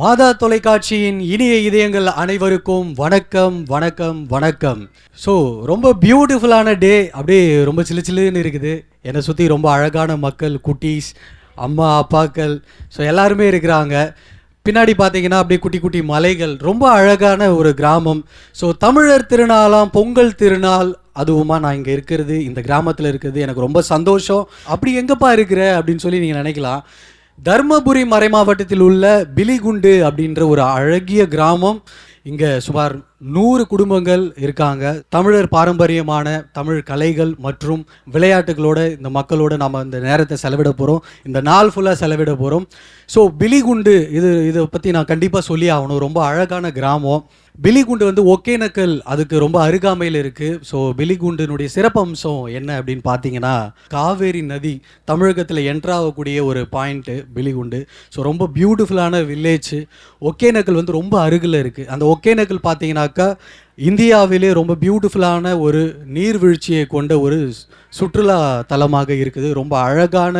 மாதா தொலைக்காட்சியின் இனிய இதயங்கள் அனைவருக்கும் வணக்கம் வணக்கம் வணக்கம். ஸோ ரொம்ப பியூட்டிஃபுல்லான டே, அப்படியே ரொம்ப சிலு சிலுன்னு இருக்குது. என்னை சுற்றி ரொம்ப அழகான மக்கள், குட்டீஸ், அம்மா அப்பாக்கள், ஸோ எல்லாருமே இருக்கிறாங்க. பின்னாடி பார்த்தீங்கன்னா அப்படியே குட்டி குட்டி மலைகள், ரொம்ப அழகான ஒரு கிராமம். ஸோ தமிழர் திருநாளாம் பொங்கல் திருநாள், அதுவுமா நான் இங்கே இருக்கிறது, இந்த கிராமத்தில் இருக்கிறது எனக்கு ரொம்ப சந்தோஷம். அப்படி எங்கப்பா இருக்கிற அப்படின்னு சொல்லி நீங்கள் நினைக்கலாம். தர்மபுரி மறைமாவட்டத்தில் உள்ள பிலிகுண்டு அப்படின்ற ஒரு அழகிய கிராமம். இங்கே சுமார் 100 குடும்பங்கள் இருக்காங்க. தமிழர் பாரம்பரியமான தமிழ் கலைகள் மற்றும் விளையாட்டுகளோட இந்த மக்களோட நம்ம இந்த நேரத்தை செலவிட போகிறோம், இந்த நாள் ஃபுல்லாக செலவிட போகிறோம். ஸோ பிலிகுண்டு இதை பற்றி நான் கண்டிப்பாக சொல்லி ஆகணும். ரொம்ப அழகான கிராமம். பிலிகுண்டு வந்து ஒகேனக்கல் அதுக்கு ரொம்ப அருகாமையில் இருக்குது. ஸோ பிலிகுண்டினுடைய சிறப்பம்சம் என்ன அப்படின்னு பார்த்தீங்கன்னா, காவேரி நதி தமிழகத்தில் என்ட்ராகக்கூடிய ஒரு பாயிண்ட்டு பிலிகுண்டு. ஸோ ரொம்ப பியூட்டிஃபுல்லான வில்லேஜ். ஒகேனக்கல் வந்து ரொம்ப அருகில் இருக்குது. அந்த ஒகேனக்கல் பார்த்தீங்கன்னாக்கா இந்தியாவிலே ரொம்ப பியூட்டிஃபுல்லான ஒரு நீர்வீழ்ச்சியை கொண்ட ஒரு சுற்றுலா தலமாக இருக்குது. ரொம்ப அழகான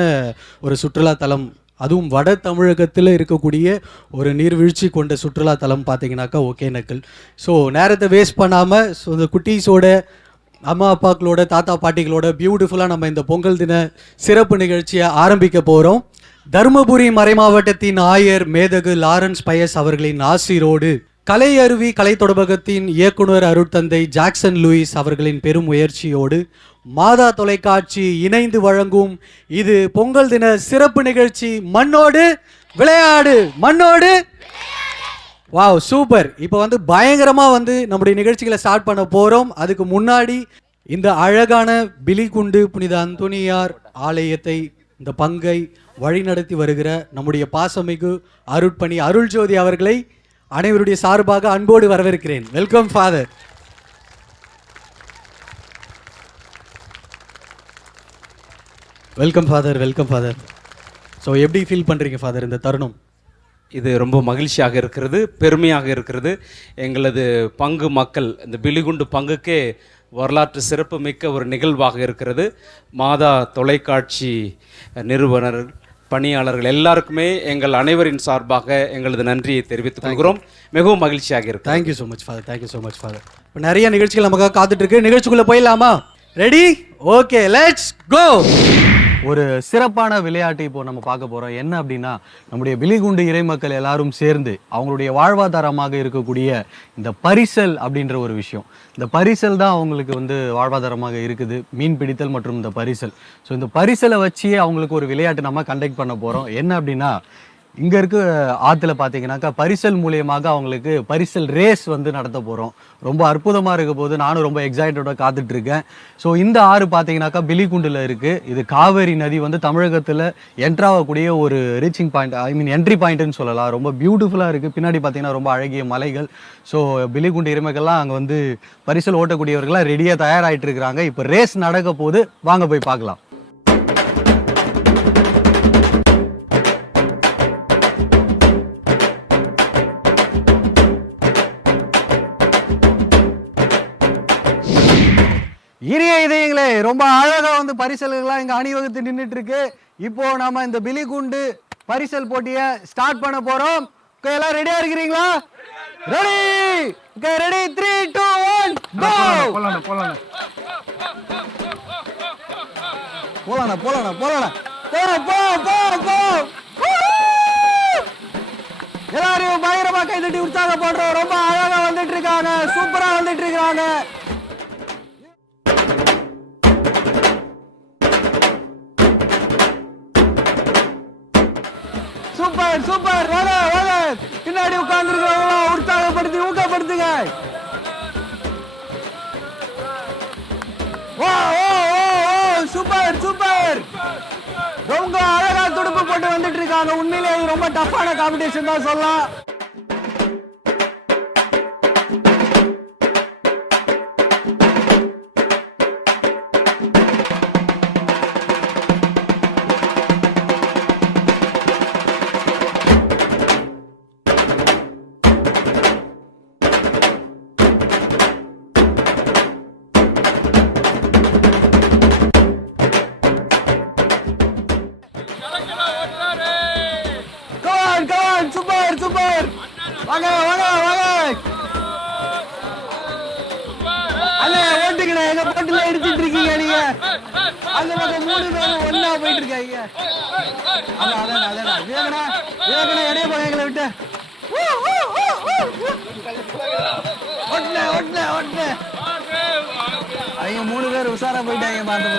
ஒரு சுற்றுலா தலம், அதுவும் வட தமிழகத்தில் இருக்கக்கூடிய ஒரு நீர்வீழ்ச்சி கொண்ட சுற்றுலா தலம் பார்த்தீங்கன்னாக்கா ஒகேனக்கல். ஸோ நேரத்தை வேஸ்ட் பண்ணாமல், ஸோ இந்த குட்டீஸோட அம்மா அப்பாக்களோட தாத்தா பாட்டிகளோட பியூட்டிஃபுல்லாக நம்ம இந்த பொங்கல் தின சிறப்பு நிகழ்ச்சியை ஆரம்பிக்க போகிறோம். தருமபுரி மறைமாவட்டத்தின் ஆயர் மேதகு லாரன்ஸ் பயஸ் அவர்களின் ஆசிரோடு கலை அருவி கலை தொடர்பகத்தின் இயக்குனர் அருட்தந்தை ஜாக்சன் லூயிஸ் அவர்களின் பெரும் முயற்சியோடு மாதா தொலைக்காட்சி இணைந்து வழங்கும் இது பொங்கல் தின சிறப்பு நிகழ்ச்சி மண்ணோடு விளையாடு. மண்ணோடு வாவ், சூப்பர். இப்போ வந்து பயங்கரமாக வந்து நம்முடைய நிகழ்ச்சிகளை ஸ்டார்ட் பண்ண போகிறோம். அதுக்கு முன்னாடி இந்த அழகான பிலிகுண்டு புனித அந்தோனியார் ஆலயத்தை, இந்த பங்கை வழிநடத்தி வருகிற நம்முடைய பாசமிகு அருட்பணி அருள்ஜோதி அவர்களை அனைவருடைய சார்பாக அன்போடு வரவேற்கிறேன். Welcome father. Welcome father. Welcome father. So எப்படி ஃபீல் பண்ணுறீங்க ஃபாதர் இந்த தருணம்? இது ரொம்ப மகிழ்ச்சியாக இருக்கிறது, பெருமையாக இருக்கிறது. எங்களது பங்கு மக்கள், இந்த பிலிகுண்டு பங்குக்கே வரலாற்று சிறப்பு மிக்க ஒரு நிகழ்வாக இருக்கிறது. மாதா தொலைக்காட்சி நிறுவனர், பணியாளர்கள் எல்லாருக்குமே எங்கள் அனைவரின் சார்பாக எங்களது நன்றியை தெரிவித்துக் கொள்கிறோம். மிகவும் மகிழ்ச்சியாக இருக்கு. Thank you so much father. Thank you so much father. இப்போ நிறைய நிகழ்ச்சிகள் நமக்காக காத்துட்டு இருக்கு. நிகழ்ச்சிக்குள்ளே போயிடலாமா? ரெடி? Okay, let's go. ஒரு சிறப்பான விளையாட்டு இப்போ நம்ம பார்க்க போகிறோம். என்ன அப்படின்னா, நம்முடைய பிலிகுண்டு இறைமக்கள் எல்லாரும் சேர்ந்து அவங்களுடைய வாழ்வாதாரமாக இருக்கக்கூடிய இந்த பரிசல் அப்படின்ற ஒரு விஷயம். இந்த பரிசல் தான் அவங்களுக்கு வந்து வாழ்வாதாரமாக இருக்குது, மீன் பிடித்தல் மற்றும் இந்த பரிசல். ஸோ இந்த பரிசலை வச்சு அவங்களுக்கு ஒரு விளையாட்டு நம்ம கண்டக்ட் பண்ண போகிறோம். என்ன அப்படின்னா, இங்கே இருக்க ஆற்றுல பார்த்தீங்கன்னாக்கா பரிசல் மூலியமாக அவங்களுக்கு பரிசல் ரேஸ் வந்து நடத்த போகிறோம். ரொம்ப அற்புதமாக இருக்க போது நானும் ரொம்ப எக்ஸைட்டோட காத்துட்ருக்கேன். ஸோ இந்த ஆறு பார்த்தீங்கன்னாக்கா பிலிகுண்டில் இருக்குது. இது காவேரி நதி வந்து தமிழகத்தில் என்ட்ராகக்கூடிய ஒரு ரீச்சிங் பாயிண்ட், என்ட்ரி பாயிண்ட்டுன்னு சொல்லலாம். ரொம்ப பியூட்டிஃபுல்லாக இருக்குது. பின்னாடி பார்த்தீங்கன்னா ரொம்ப அழகிய மலைகள். ஸோ பிலிகுண்டு இறைமக்கள்லாம் அங்கே வந்து பரிசல் ஓட்டக்கூடியவர்கள்லாம் ரெடியாக தயாராகிட்டு இருக்கிறாங்க. இப்போ ரேஸ் நடக்க போது, வாங்க போய் பார்க்கலாம். இனிய இதயங்களே, ரொம்ப அழகா வந்து பரிசல்கள்லாம் இங்க அணிவகுத்து நின்றுட்டு இருக்கு. இப்போ நாம இந்த பிலிகுண்டு பரிசல் போட்டியை ஸ்டார்ட் பண்ண போறோம். எல்லாம் ரெடியா இருக்கிறீங்களா? ரெடி? Okay, ready? 3 2 1 கோ. போலாம் போலாம் போலாம் போலாம் போலாம் போ போ போ. எல்லாரும் பயங்கரமா கைதட்டி உற்சாகப்படுறோம். ரொம்ப அழகா வந்துட்டு இருக்காங்க, சூப்பரா வந்துட்டு இருக்காங்க. Super super. வாங்க வாங்க, பின்னாடி உட்கார்ந்துருக்கவங்க உற்சாகப்படுத்தி ஊக்கப்படுத்துங்க. வா ஓ ஓ ஓ, சூப்பர் சூப்பர். ரொம்ப அழகா துடுப்பு போட்டு வந்துட்டு இருக்காங்க. உண்மையிலே இது ரொம்ப டஃப்பான காம்படிஷன் தான் சொல்லலாம். வாங்க வாங்க வாங்க அண்ணே ஓட்டுக்கண்ணே எங்க போட்டுல எடுத்துட்டு இருக்கீங்க நீங்க அந்த பக்கம் 3 பேரும் ஒண்ணா போயிட்டு இருக்காங்க அதான் விவேகண்ணா இடையே போங்க எங்களை விட்டு ஓட்டுனே அவங்க 3 பேர் உஷாரா போயிட்டாங்க பார்த்து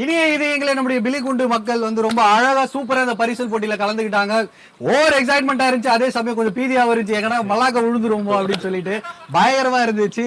இனிய இதயங்களை நம்முடைய பிலிகுண்டு மக்கள் வந்து ரொம்ப அழகா சூப்பரா இந்த பரிசல் போட்டியில கலந்துக்கிட்டாங்க. ஓவர் எக்ஸைட்மெண்டா இருந்துச்சு, அதே சமயம் கொஞ்சம் பீதியாவும் இருந்துச்சு. எங்கன்னா மல்லாக்க விழுந்துருமோ அப்படின்னு சொல்லிட்டு பயங்கரமா இருந்துச்சு.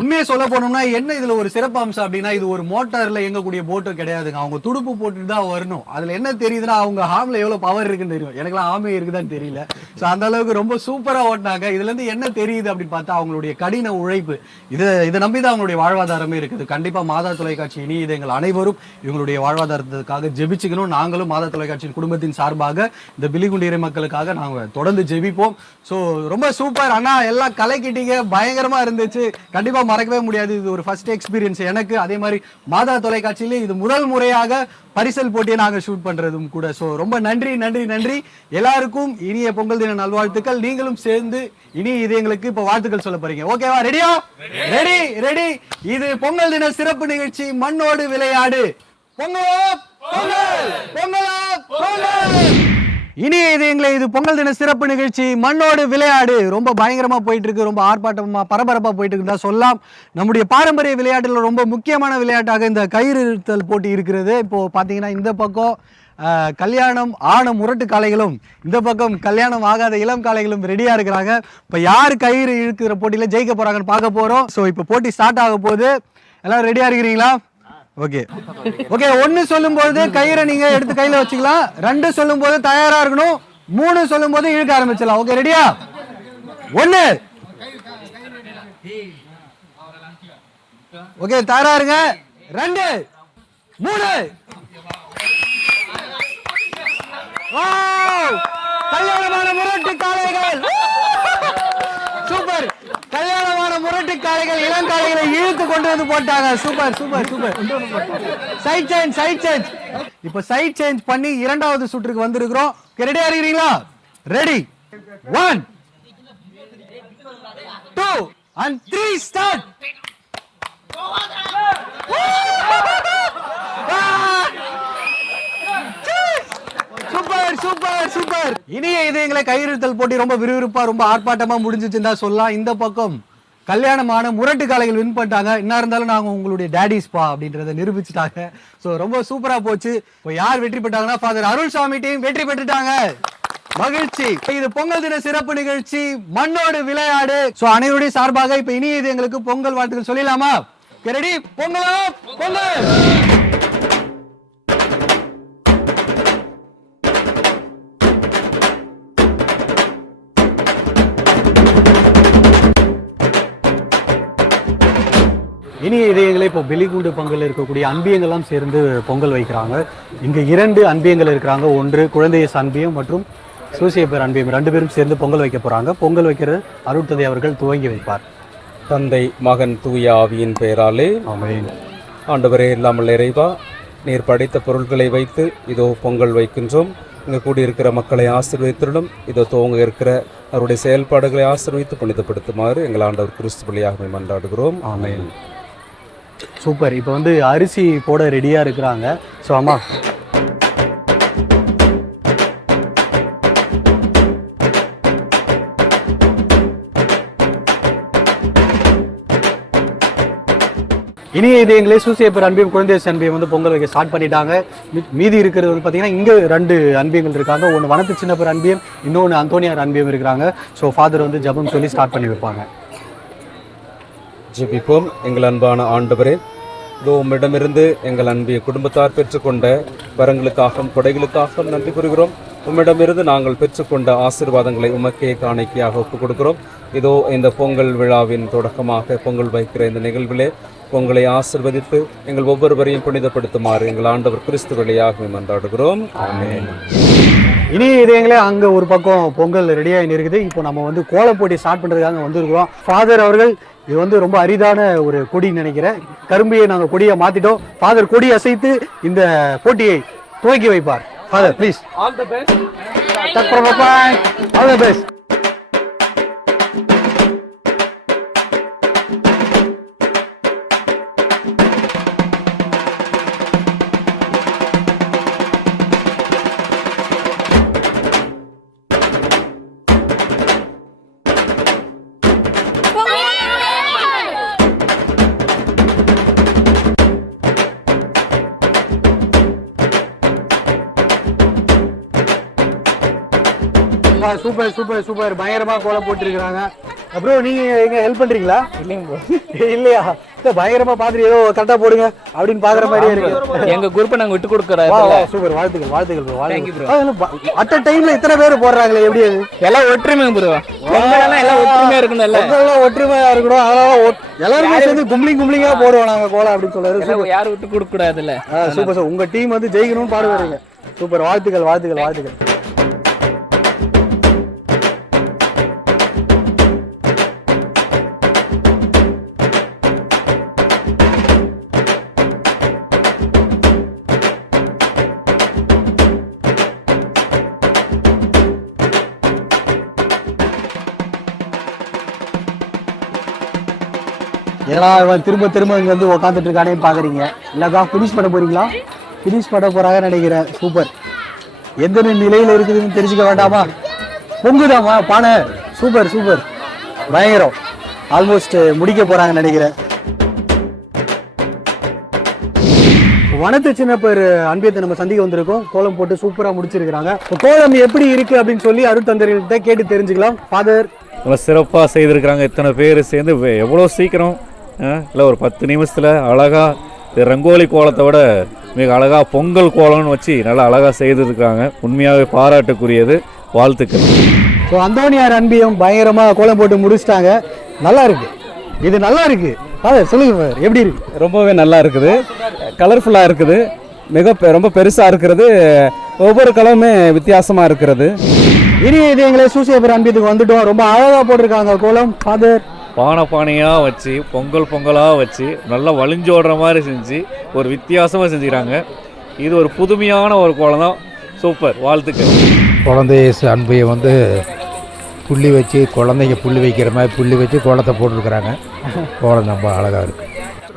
உண்மையை சொல்ல போனோம்னா என்ன இதுல ஒரு சிறப்பு அம்சம் அப்படின்னா, இது ஒரு மோட்டார்ல இயங்கக்கூடிய போட்டும் கிடையாதுங்க. அவங்க துடுப்பு போட்டுட்டு தான் வரணும். அதுல என்ன தெரியுதுன்னா அவங்க ஹார்ம்ல எவ்வளவு பவர் இருக்குன்னு தெரியும். எனக்குலாம் ஆமை இருக்குதான்னு தெரியல. சோ அந்த அளவுக்கு ரொம்ப சூப்பரா ஓட்டினாங்க. இதுல இருந்து என்ன தெரியுது அப்படின்னு பார்த்தா அவங்களுடைய கடின உழைப்பு. இதை நம்பிதான் அவங்களுடைய வாழ்வாதாரமே இருக்குது. கண்டிப்பா மாதா தொலைக்காட்சி இனி இது எங்கள் அனைவரும் இவங்களுடைய வாழ்வாதாரத்துக்காக ஜெபிச்சுக்கணும். நாங்களும் மாதா தொலைக்காட்சியின் குடும்பத்தின் சார்பாக இந்த பிலிகுண்டு இறை மக்களுக்காக நாங்க தொடர்ந்து ஜெபிப்போம். சோ ரொம்ப சூப்பர் அண்ணா, எல்லாம் கலைக்கிட்டீங்க, பயங்கரமா இருந்துச்சு. கண்டிப்பா மறக்கவே முடியாது. இது ஒரு ஃபர்ஸ்ட் எக்ஸ்பீரியன்ஸ் எனக்கு. அதே மாதிரி மாதா தொலைக்காட்சியில இது முதல் முறையாக பரிசல் போட்டியை நாங்க ஷூட் பண்றதும் கூட. சோ ரொம்ப நன்றி நன்றி நன்றி எல்லாருக்கும். இனிய பொங்கல் தின நல்வாழ்த்துக்கள். நீங்களும் சேர்ந்து இனி இது எங்களுக்கு இப்ப வாழ்த்துக்கள் சொல்ல போறீங்க. ஓகேவா? ரெடியா? Ready ready. இது பொங்கல் தின சிறப்பு நிகழ்ச்சி மண்ணோடு விளையாடு. பொங்கல் பொங்கல் பொங்கல் பொங்கல். இனிய இதயங்களே, இது பொங்கல் தின சிறப்பு நிகழ்ச்சி மண்ணோடு விளையாடு. ரொம்ப பயங்கரமா போயிட்டு இருக்கு, ரொம்ப ஆர்ப்பாட்டமா பரபரப்பா போயிட்டு இருக்குதா சொல்லலாம். நம்முடைய பாரம்பரிய விளையாட்டுல ரொம்ப முக்கியமான விளையாட்டாக இந்த கயிறு இழுத்தல் போட்டி இருக்கிறது. இப்போ பாத்தீங்கன்னா இந்த பக்கம் கல்யாணம் ஆன முரட்டு காளைகளும், இந்த பக்கம் கல்யாணம் ஆகாத இளம் காளைகளும் ரெடியா இருக்கிறாங்க. இப்ப யார் கயிறு இழுக்கிற போட்டியில ஜெயிக்க போறாங்கன்னு பார்க்க போறோம். ஸோ இப்போ போட்டி ஸ்டார்ட் ஆக போகுது. எல்லாரும் ரெடியா இருக்கிறீங்களா? Okay okay. 1 சொல்லும் போது கயிறை நீங்க எடுத்து கையில வச்சுக்கலாம். 2 சொல்லும் போது தயாரா இருக்கணும். 3 சொல்லும் போது இழுக்க ஆரம்பிச்சலாம். ஓகே, ரெடியா? 1. ஓகே, தயாரா இருங்க. 2 3. கல்யாணமான முரட்டு காளைகள். சூப்பர். கல்யாணமான முரட்டு காளைகள் இளம் காளைகளை இழுத்து கொண்டு வந்து போட்டாங்க. Super super super. Side change side change. இப்போ சைட் சேஞ்ச் பண்ணி இரண்டாவது சுற்றுக்கு வந்திருக்கிறோம். ரெடியா இருக்கீங்களா? Ready. 1 2 and 3 start. Super super super. இனிய இதயங்களை கயிறுத்தல் போட்டி ரொம்ப விறுவிறுப்பா ரொம்ப ஆர்ப்பாட்டமா முடிஞ்சிச்சுன்னு தான் சொல்லலாம். இந்த பக்கம் கல்யாணமான முரட்டு காளைகள் வின் பண்ணிட்டாங்க. என்ன இருந்தாலும் நாங்க உங்களுடைய டேடிஸ்பா அப்படின்றத நிரூபிச்சுட்டாங்க. சோ ரொம்ப சூப்பரா போச்சு. இப்போ யார் வெற்றி பெற்றாங்கன்னா ஃபாதர் அருள்சாமி டீம் வெற்றி பெற்றுட்டாங்க. மகிழ்ச்சி. இது பொங்கல் தின சிறப்பு நிகழ்ச்சி மண்ணோடு விளையாடு. சோ அனைவருடைய சார்பாக இப்ப இனிய இதயங்களுக்கு பொங்கல் வாழ்த்துக்கள் சொல்லிடலாமா? ரெடி? பொங்கலோ பொங்கல். இனிய இதயங்களே, இப்போ பிலிகுண்டு பங்கில் இருக்கக்கூடிய அன்பியங்கள்லாம் சேர்ந்து பொங்கல் வைக்கிறாங்க. இங்கே 2 அன்பியங்கள் இருக்கிறாங்க. ஒன்று குழந்தையஸ் அன்பியம் மற்றும் சூசியப்பர் அன்பியம். 2 பேரும் சேர்ந்து பொங்கல் வைக்க போறாங்க. பொங்கல் வைக்கிறது அருட்தந்தை அவர்கள் துவங்கி வைப்பார். தந்தை மகன் தூய ஆவியின் பெயராலே ஆமென். ஆண்டவரே, இல்லாமல் இறைவா, நீர் படைத்த பொருட்களை வைத்து இதோ பொங்கல் வைக்கின்றோம். இங்கே கூடியிருக்கிற மக்களை ஆசீர்வதித்திடும். இதோ துவங்க இருக்கிற அவருடைய செயல்பாடுகளை ஆசீர்வதித்து புனிதப்படுத்துமாறு எங்கள் ஆண்டவர் கிறிஸ்து வழியாக மன்றாடுகிறோம். ஆமென். சூப்பர். இப்போ வந்து அரிசி போட ரெடியா இருக்கிறாங்க. ஸோ அம்மா இனிய இதயங்களே, சூசியப்பர் அன்பியம் குழந்தையஸ் அன்பியம் வந்து பொங்கல் வைக்க ஸ்டார்ட் பண்ணிட்டாங்க. மீதி இருக்கிறது வந்து பார்த்தீங்கன்னா இங்கே 2 அன்பியங்கள் இருக்காங்க. ஒன்று வனத்து சின்னப்பர் அன்பியம், இன்னொன்று அந்தோனியார் அன்பியம் இருக்கிறாங்க. ஸோ ஃபாதர் வந்து ஜபம் சொல்லி ஸ்டார்ட் பண்ணி வைப்பாங்க. ஜெபிப்போம். எங்கள் அன்பான ஆண்டவரே, இதோ உம்மிடமிருந்து எங்கள் அன்பிய குடும்பத்தார் பெற்றுக்கொண்ட வரங்களுக்காகவும் கொடைகளுக்காகவும் நன்றி கூறுகிறோம். உம்மிடமிருந்து நாங்கள் பெற்றுக்கொண்ட ஆசீர்வாதங்களை உமக்கே காணிக்கையாக ஒப்புக் கொடுக்கிறோம். இதோ இந்த பொங்கல் விழாவின் தொடக்கமாக பொங்கல் வைக்கிற இந்த நிகழ்விலே உங்களை ஆசிர்வதித்து எங்கள் ஒவ்வொருவரையும் புனிதப்படுத்துமாறு எங்கள் ஆண்டவர் கிறிஸ்து வழியாக மன்றாடுகிறோம். ஆமென். இனி இதயங்களே அங்கே ஒரு பக்கம் பொங்கல் ரெடியாகி இருக்குது. இப்போ நம்ம வந்து கோலப் போட்டி ஸ்டார்ட் பண்ணுறதுக்காக வந்திருக்கிறோம். ஃபாதர் அவர்கள் இது வந்து ரொம்ப அரிதான ஒரு கொடின்னு நினைக்கிறேன். கரும்பியை நாங்கள் கொடியை மாற்றிட்டோம். ஃபாதர் கொடி அசைத்து இந்த போட்டியை துவக்கி வைப்பார். Father please. All the best. All the best. Super super super, பயங்கரமா கோலம் போட்டுருக்காங்க. அப்புறம் நீங்க எங்க ஹெல்ப் பண்றீங்களா? இல்லையா? பயங்கரமா பாத்துட்டு ஏதோ கரெக்டா போடுங்க அப்படின்னு பாக்குற மாதிரியே இருக்கு. எங்க குரூப்பை நாங்க விட்டு கொடுக்கறோம். சூப்பர், வாழ்த்துக்கள் வாழ்த்துக்கள் வாழ்த்துக்கள். அட் டைம்ல இத்தனை பேர் போடுறாங்களே, எப்படி அது? எல்லாம் ஒற்றுமை ப்ரோ. எல்லாம் ஒற்றுமையா இருக்கணும். எல்லாம் ஒற்றுமையா இருக்கணும். அதனால எல்லாருமே சேர்ந்து கும்பலிங்கா போடுவோம் நாங்க கோலம் அப்படின்னு சொல்றாரு. யாரும் விட்டு கொடுக்க கூடாதுல்ல. சூப்பர் சார், உங்க டீம் வந்து ஜெயிக்கணும்னு பாடுவாருங்க. சூப்பர், வாழ்த்துக்கள் வாழ்த்துக்கள் வாழ்த்துக்கள். ஏன்னா திரும்ப திரும்ப இங்க வந்து உட்காந்துட்டு இருக்கானே பாக்குறீங்க. இல்லக்கா ஃபினிஷ் பண்ண போறீங்களா? ஃபினிஷ் பண்ண போறாங்க நினைக்கிறேன். சூப்பர். எந்த நிலையில இருக்குதுன்னு தெரிஞ்சுக்க வேண்டாமா? பொங்குதாமா பானை? சூப்பர் சூப்பர், பயங்கரம். ஆல்மோஸ்ட் முடிக்க போறாங்க நினைக்கிறேன். வனத்து சின்ன பேர் அன்பியத்தை நம்ம சந்திக்க வந்திருக்கோம். கோலம் போட்டு சூப்பரா முடிச்சிருக்காங்க. கோலம் எப்படி இருக்கு அப்படின்னு சொல்லி அருட்தந்தர்கள்ட்ட கேட்டு தெரிஞ்சுக்கலாம். ஃபாதர் நல்லா சிறப்பாக செய்திருக்கிறாங்க. இத்தனை பேர் சேர்ந்து எவ்வளோ சீக்கிரம் இல்லை ஒரு 10 நிமிஷத்தில் அழகாக ரங்கோலி கோலத்தை விட மிக அழகாக பொங்கல் கோலம்னு வச்சு நல்லா அழகாக செய்திருக்கிறாங்க. உண்மையாகவே பாராட்டுக்குரியது. வாழ்த்துக்கள். ஸோ அந்தோனியார் அன்பியம் பயங்கரமாக கோலம் போட்டு முடிச்சிட்டாங்க. நல்லா இருக்கு, இது நல்லா இருக்கு. ஃபாதர் சொல்லுங்க, எப்படி இருக்கு? ரொம்பவே நல்லா இருக்குது, கலர்ஃபுல்லாக இருக்குது, ரொம்ப பெருசாக இருக்கிறது. ஒவ்வொரு கலருமே வித்தியாசமாக இருக்கிறது. இனிய இதயங்களே, சூசியப்பர் அன்பியத்துக்கு வந்துட்டோம். ரொம்ப அழகாக போட்டிருக்காங்க கோலம். ஃபாதர் பானையாக வச்சு பொங்கலாக வச்சு நல்லா வலிஞ்சோடுற மாதிரி செஞ்சு ஒரு வித்தியாசமாக செஞ்சுக்கிறாங்க. இது ஒரு புதுமையான ஒரு கோலம் தான். சூப்பர், வாழ்த்துக்கள். குழந்தை இயேசு அன்பையை வந்து புள்ளி வச்சு, குழந்தைங்க புள்ளி வைக்கிற மாதிரி புள்ளி வச்சு கோலத்தை போட்டிருக்கிறாங்க. கோலம் ரொம்ப அழகாக இருக்குது.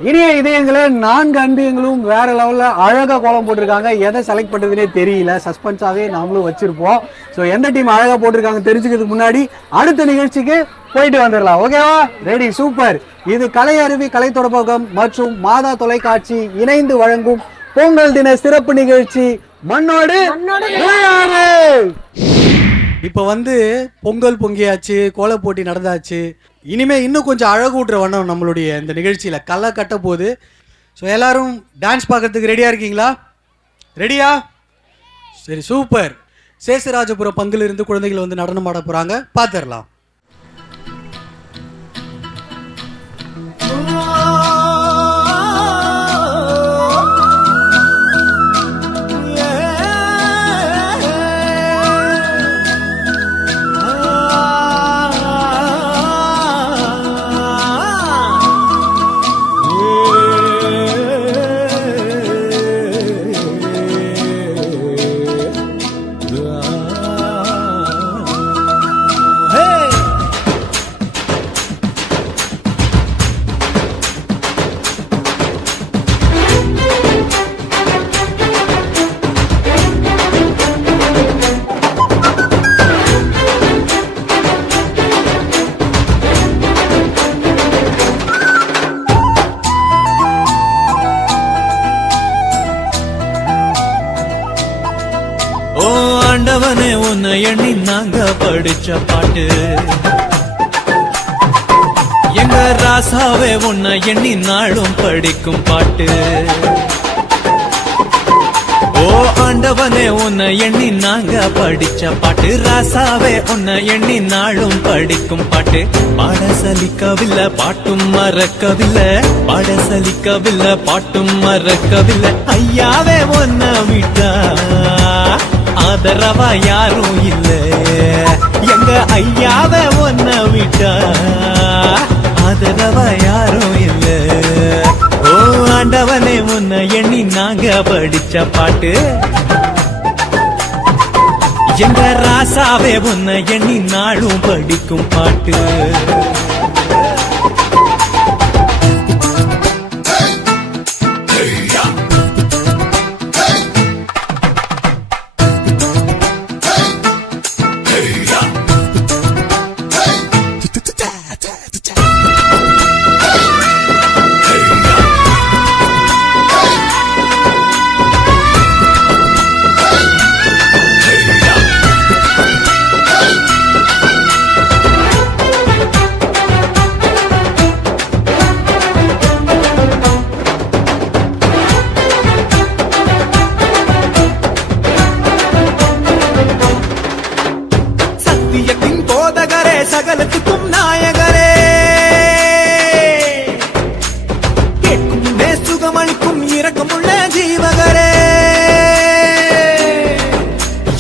இனிய இதயங்களே, 4 அன்பியங்களும் வேற லெவலில் அழகாக கோலம் போட்டிருக்காங்க. எதை செலக்ட் பண்ணுறதுனே தெரியல, சஸ்பென்ஸாகவே நாமளும் வச்சிருப்போம். ஸோ எந்த டீம் அழகாக போட்டிருக்காங்க தெரிஞ்சுக்கிறதுக்கு முன்னாடி அடுத்த நிகழ்ச்சிக்கு போயிட்டு வந்துடலாம். ஓகேவா? Ready, super. இது கலை அருவி கலை தொடர்பகம் மற்றும் மாதா தொலைக்காட்சி இணைந்து வழங்கும் பொங்கல் தின சிறப்பு நிகழ்ச்சி மண்ணோடு விளையாடு. இப்போ வந்து பொங்கல் பொங்கியாச்சு, கோல போட்டி நடந்தாச்சு. இனிமே இன்னும் கொஞ்சம் அழகூட்டுற வண்ணம் நம்மளுடைய இந்த நிகழ்ச்சியில் களை கட்ட போகுது. ஸோ எல்லாரும் டான்ஸ் பார்க்கறதுக்கு ரெடியாக இருக்கீங்களா? ரெடியா? சரி, சூப்பர். சேஷராஜபுரம் பங்கிலிருந்து குழந்தைகள் வந்து நடனம் ஆட போகிறாங்க, பார்த்துடலாம். ஆண்டவனே, உன்னை எண்ணி நாங்க படிச்ச பாட்டு. எங்க ராசாவே, உன்னை எண்ணி நாளும் படிக்கும் பாட்டு. ஓ ஆண்டவனே உன்னை எண்ணி நாங்க படிச்ச பாட்டு, ராசாவே உன்னை எண்ணி நாளும் படிக்கும் பாட்டு. பாட சலிக்கவில்லை பாட்டும் மறக்கவில்லை, பாட சலிக்கவில்லை பாட்டும் மறக்கவில்லை. ஐயாவே உன்னை விட்டா ஆதரவா யாரும் இல்ல, எங்க ஐயாவே உன்னை விட்டா ஆதரவா யாரும் இல்ல. ஓ ஆண்டவனே உன்னை எண்ணி நாங்க படிச்ச பாட்டு, எங்க ராசாவே உன்னை எண்ணி நாளும் படிக்கும் பாட்டு. சத்தியத்தின் போதகரே, சகலத்துக்கும் நாயகரே, கேட்கும் முன்னே சுகமளிக்கும் இரக்கமுள்ள ஜீவகரே.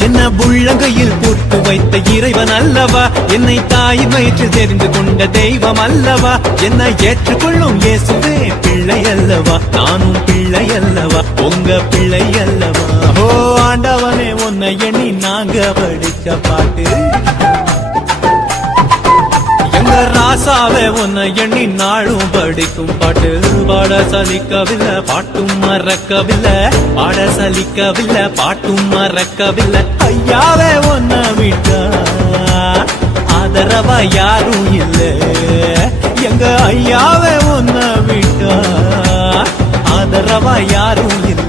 என்ன உள்ளங்கையில் போட்டு வைத்த இறைவன் அல்லவா, என்னை தாயின் வயிற்றில் தெரிந்து கொண்ட தெய்வம் அல்லவா. என்னை ஏற்றுக்கொள்ளும் இயேசுவே பிள்ளை அல்லவா, நானும் பிள்ளை அல்லவா, உங்க பிள்ளை அல்லவா. ஓ ஆண்டவனே உன்னை எண்ணி நாங்க படிச்ச பாட்டு, எங்க ராசாவே உன்னை எண்ணி நாளும் படிக்கும் பாட்டு. பாட சலிக்கவில்லை பாட்டும் மறக்கவில்லை, பாட சலிக்கவில்லை பாட்டும் மறக்கவில்லை. ஐயாவே உன்னை விட்டா ஆதரவா யாரும் இல்ல, எங்க ஐயாவே உன்னை விட்டா ஆதரவா யாரும் இல்ல.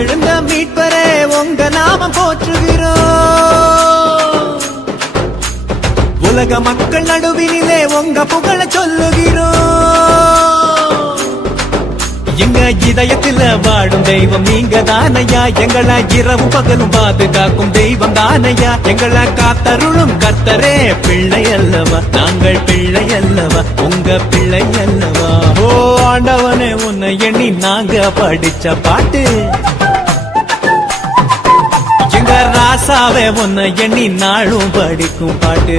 எழுந்த மீட்பரே உங்க நாமம் போற்றுகிறோம், உலக மக்கள் நடுவினிலே உங்க புகழ சொல்லுகிறோம். எங்க இதயத்தில் வாழும் தெய்வம் நீங்க தானையா, எங்களை இரவு பகலும் பாதுகாக்கும் தெய்வம் தானையா. எங்களை காத்தருளும் கர்த்தரே பிள்ளை அல்லவா, நாங்கள் பிள்ளை அல்லவா, உங்க பிள்ளை அல்லவா. ஓ ஆண்டவனே உன்னை எண்ணி நாங்க படிச்ச பாட்டு, எங்க ராசாவே உன்னை எண்ணி நாளும் படிக்கும் பாட்டு.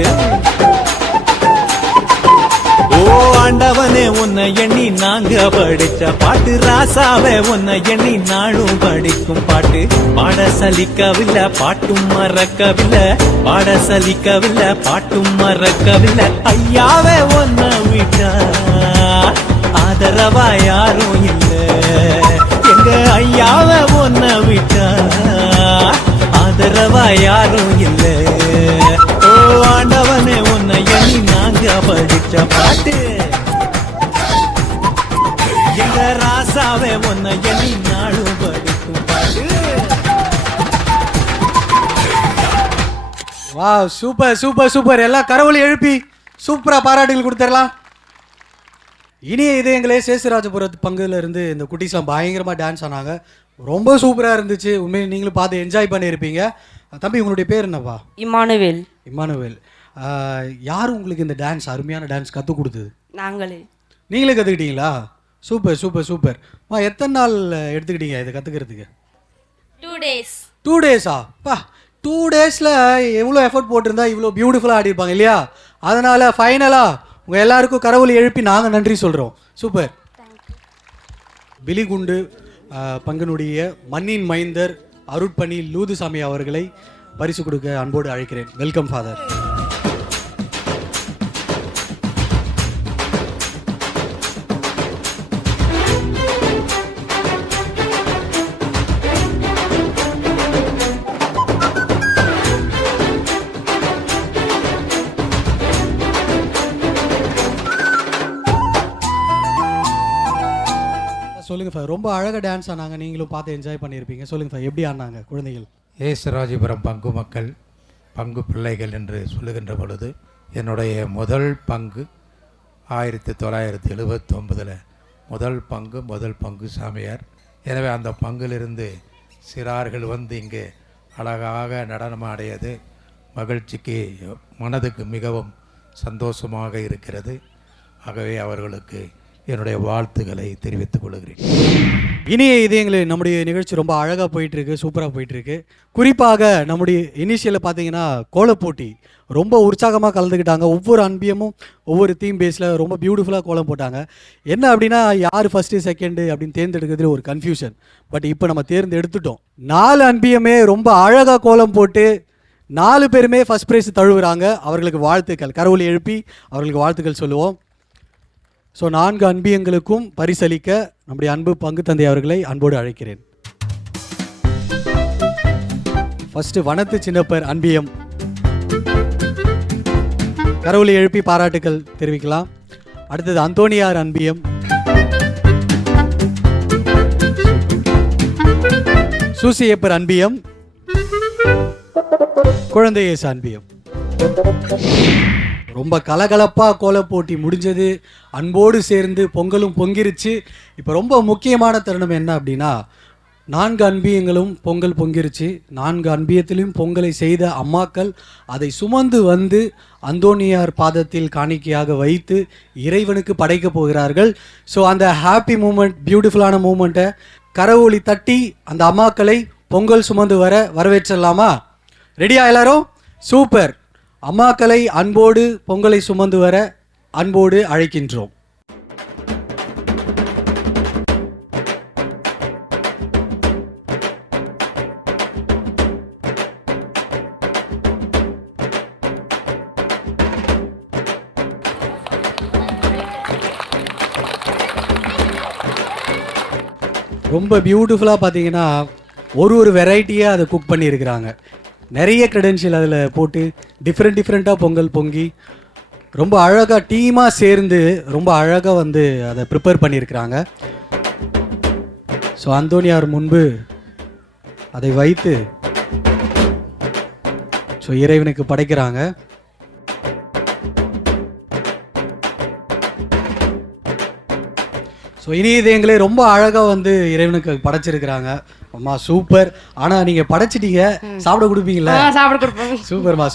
ஓ ஆண்டவனே உன்னை எண்ணி நாங்க படிச்ச பாட்டு, ராசாவே உன்னை எண்ணி நாளும் படிக்கும் பாட்டு. பாட சலிக்கவில்லை பாட்டும் மறக்கவில்லை, பாட சலிக்கவில்லை பாட்டும் மறக்கவில்லை. ஐயாவே உன்னை விட்டா ஆதரவா யாரும் இல்ல, எங்க ஐயாவே உன்னை விட்டா ஆதரவா யாரும் இல்ல. ஓ ஆண்டவனே உன்னை எண்ணி நாங்க படிச்ச பாட்டு, எங்க ராசாவே உன்னை எண்ணி நாளும் படிக்கும் பாட்டு. வா சூப்பர் சூப்பர் சூப்பர். எல்லா கரவொலி எழுப்பி சூப்பரா பாராட்டுகள் கொடுத்துடலாம். இனிய இதயங்களே, சேசுராஜபுரத்து பங்குல இருந்து இந்த குட்டீஸ்லாம் பயங்கரமா டான்ஸ் ஆனாங்க, ரொம்ப சூப்பரா இருந்துச்சு. உண்மையை நீங்களும் பார்த்து என்ஜாய் பண்ணியிருப்பீங்க. தம்பி உங்களுடைய பேர் என்னப்பா? இமானுவேல். இமானுவேல். யார் உங்களுக்கு இந்த டான்ஸ் அருமையான டான்ஸ் கற்றுக் கொடுத்தது? நாங்களே. நீங்களே கற்றுக்கிட்டீங்களா? Super super super. எத்தனை நாள் எடுத்துக்கிட்டீங்க இதை கற்றுக்கிறதுக்கு? 2 days. 2 days-ஆ? பா 2 days-ல எவ்வளோ எஃபர்ட் போட்டிருந்தா இவ்வளோ பியூட்டிஃபுல்லாக ஆடிருப்பாங்க இல்லையா? அதனால் ஃபைனலாக உங்கள் எல்லாருக்கும் கரவொலி எழுப்பி நாங்கள் நன்றி சொல்கிறோம். சூப்பர். பிலிகுண்டு பங்கனுடைய மண்ணின் மைந்தர் அருட்பணி லூதுசாமி அவர்களை பரிசு கொடுக்க அன்போடு அழைக்கிறேன். Welcome father. சொல்லுங்க ஃபா, ரொம்ப அழகாக டான்ஸ் ஆனாங்க, நீங்களும் பார்த்து என்ஜாய் பண்ணியிருப்பீங்க. சொல்லுங்க ஃபா, எப்படி ஆனாங்க குழந்தைகள்? ஏசுராஜபுரம் பங்கு மக்கள், பங்கு பிள்ளைகள் என்று சொல்லுகின்ற பொழுது என்னுடைய முதல் பங்கு 1979 முதல் பங்கு சாமியார். எனவே அந்த பங்கிலிருந்து சிறார்கள் வந்து இங்கே அழகாக நடனமாடியது மகிழ்ச்சிக்கு, மனதுக்கு மிகவும் சந்தோஷமாக இருக்கிறது. ஆகவே அவர்களுக்கு என்னுடைய வாழ்த்துக்களை தெரிவித்துக் கொள்கிறேன். இனிய இதயங்களே, நம்முடைய நிகழ்ச்சி ரொம்ப அழகாக போயிட்டுருக்கு, சூப்பராக போயிட்டுருக்கு. குறிப்பாக நம்முடைய இனிஷியலில் பார்த்தீங்கன்னா கோலப்போட்டி ரொம்ப உற்சாகமாக கலந்துக்கிட்டாங்க. ஒவ்வொரு அன்பியமும் ஒவ்வொரு தீம் பேஸில் ரொம்ப பியூட்டிஃபுல்லாக கோலம் போட்டாங்க. என்ன அப்படின்னா யார் ஃபஸ்ட்டு செகண்டு அப்படின்னு தேர்ந்தெடுக்கிறதுல ஒரு கன்ஃபியூஷன். பட் இப்போ நம்ம தேர்ந்தெடுத்துட்டோம். 4 அன்பியமே ரொம்ப அழகாக கோலம் போட்டு 4 பேருமே ஃபஸ்ட் ப்ரைஸ் தழுவுறாங்க. அவர்களுக்கு வாழ்த்துக்கள், கரவொலி எழுப்பி அவர்களுக்கு வாழ்த்துக்கள் சொல்லுவோம். ஸோ 4 அன்பியங்களுக்கும் பரிசளிக்க நம்முடைய அன்பு பங்கு தந்தை அவர்களை அன்போடு அழைக்கிறேன். ஃபர்ஸ்ட் வனத்து சின்னப்பர் அன்பியம், கரவொலி எழுப்பி பாராட்டுக்கள் தெரிவிக்கலாம். அடுத்தது அந்தோணியார் அன்பியம், சூசியப்பர் அன்பியம், குழந்தை இயேசு அன்பியம். ரொம்ப கலகலப்பாக கோலப்போட்டி முடிஞ்சது. அன்போடு சேர்ந்து பொங்கலும் பொங்கிருச்சு. இப்போ ரொம்ப முக்கியமான தருணம் என்ன அப்படின்னா 4 அன்பியங்களும் பொங்கல் பொங்கிருச்சு. 4 அன்பியத்திலும் பொங்கலை செய்த அம்மாக்கள் அதை சுமந்து வந்து அந்தோணியார் பாதத்தில் காணிக்கையாக வைத்து இறைவனுக்கு படைக்க போகிறார்கள். ஸோ அந்த ஹாப்பி மூமெண்ட், பியூட்டிஃபுல்லான மூமெண்ட்டை கரவொலி தட்டி அந்த அம்மாக்களை பொங்கல் சுமந்து வரவேற்றலாமா? ரெடியா எல்லாரும்? சூப்பர். அம்மாக்களை அன்போடு பொங்கலை சுமந்து வர அன்போடு அழைக்கின்றோம். ரொம்ப பியூட்டிஃபுல்லாக பார்த்தீங்கன்னா ஒரு வெரைட்டியாக அதை குக் பண்ணியிருக்கிறாங்க. நிறைய க்ரெடென்ஷியல் அதில் போட்டு டிஃப்ரெண்ட்டாக பொங்கல் பொங்கி ரொம்ப அழகாக டீமாக சேர்ந்து ரொம்ப அழகாக வந்து அதை ப்ரிப்பேர் பண்ணியிருக்கிறாங்க. ஸோ அந்தோணியார் முன்பு அதை வைத்து ஸோ இறைவனுக்கு படைக்கிறாங்க. ஸோ இனி இதயங்களே ரொம்ப அழகாக வந்து இறைவனுக்கு படைச்சிருக்கிறாங்க. அம்மா சூப்பர். ஆனால் நீங்கள் படைச்சிட்டீங்க, சாப்பிட கொடுப்பீங்களா? சாப்பிட கொடுப்போம்.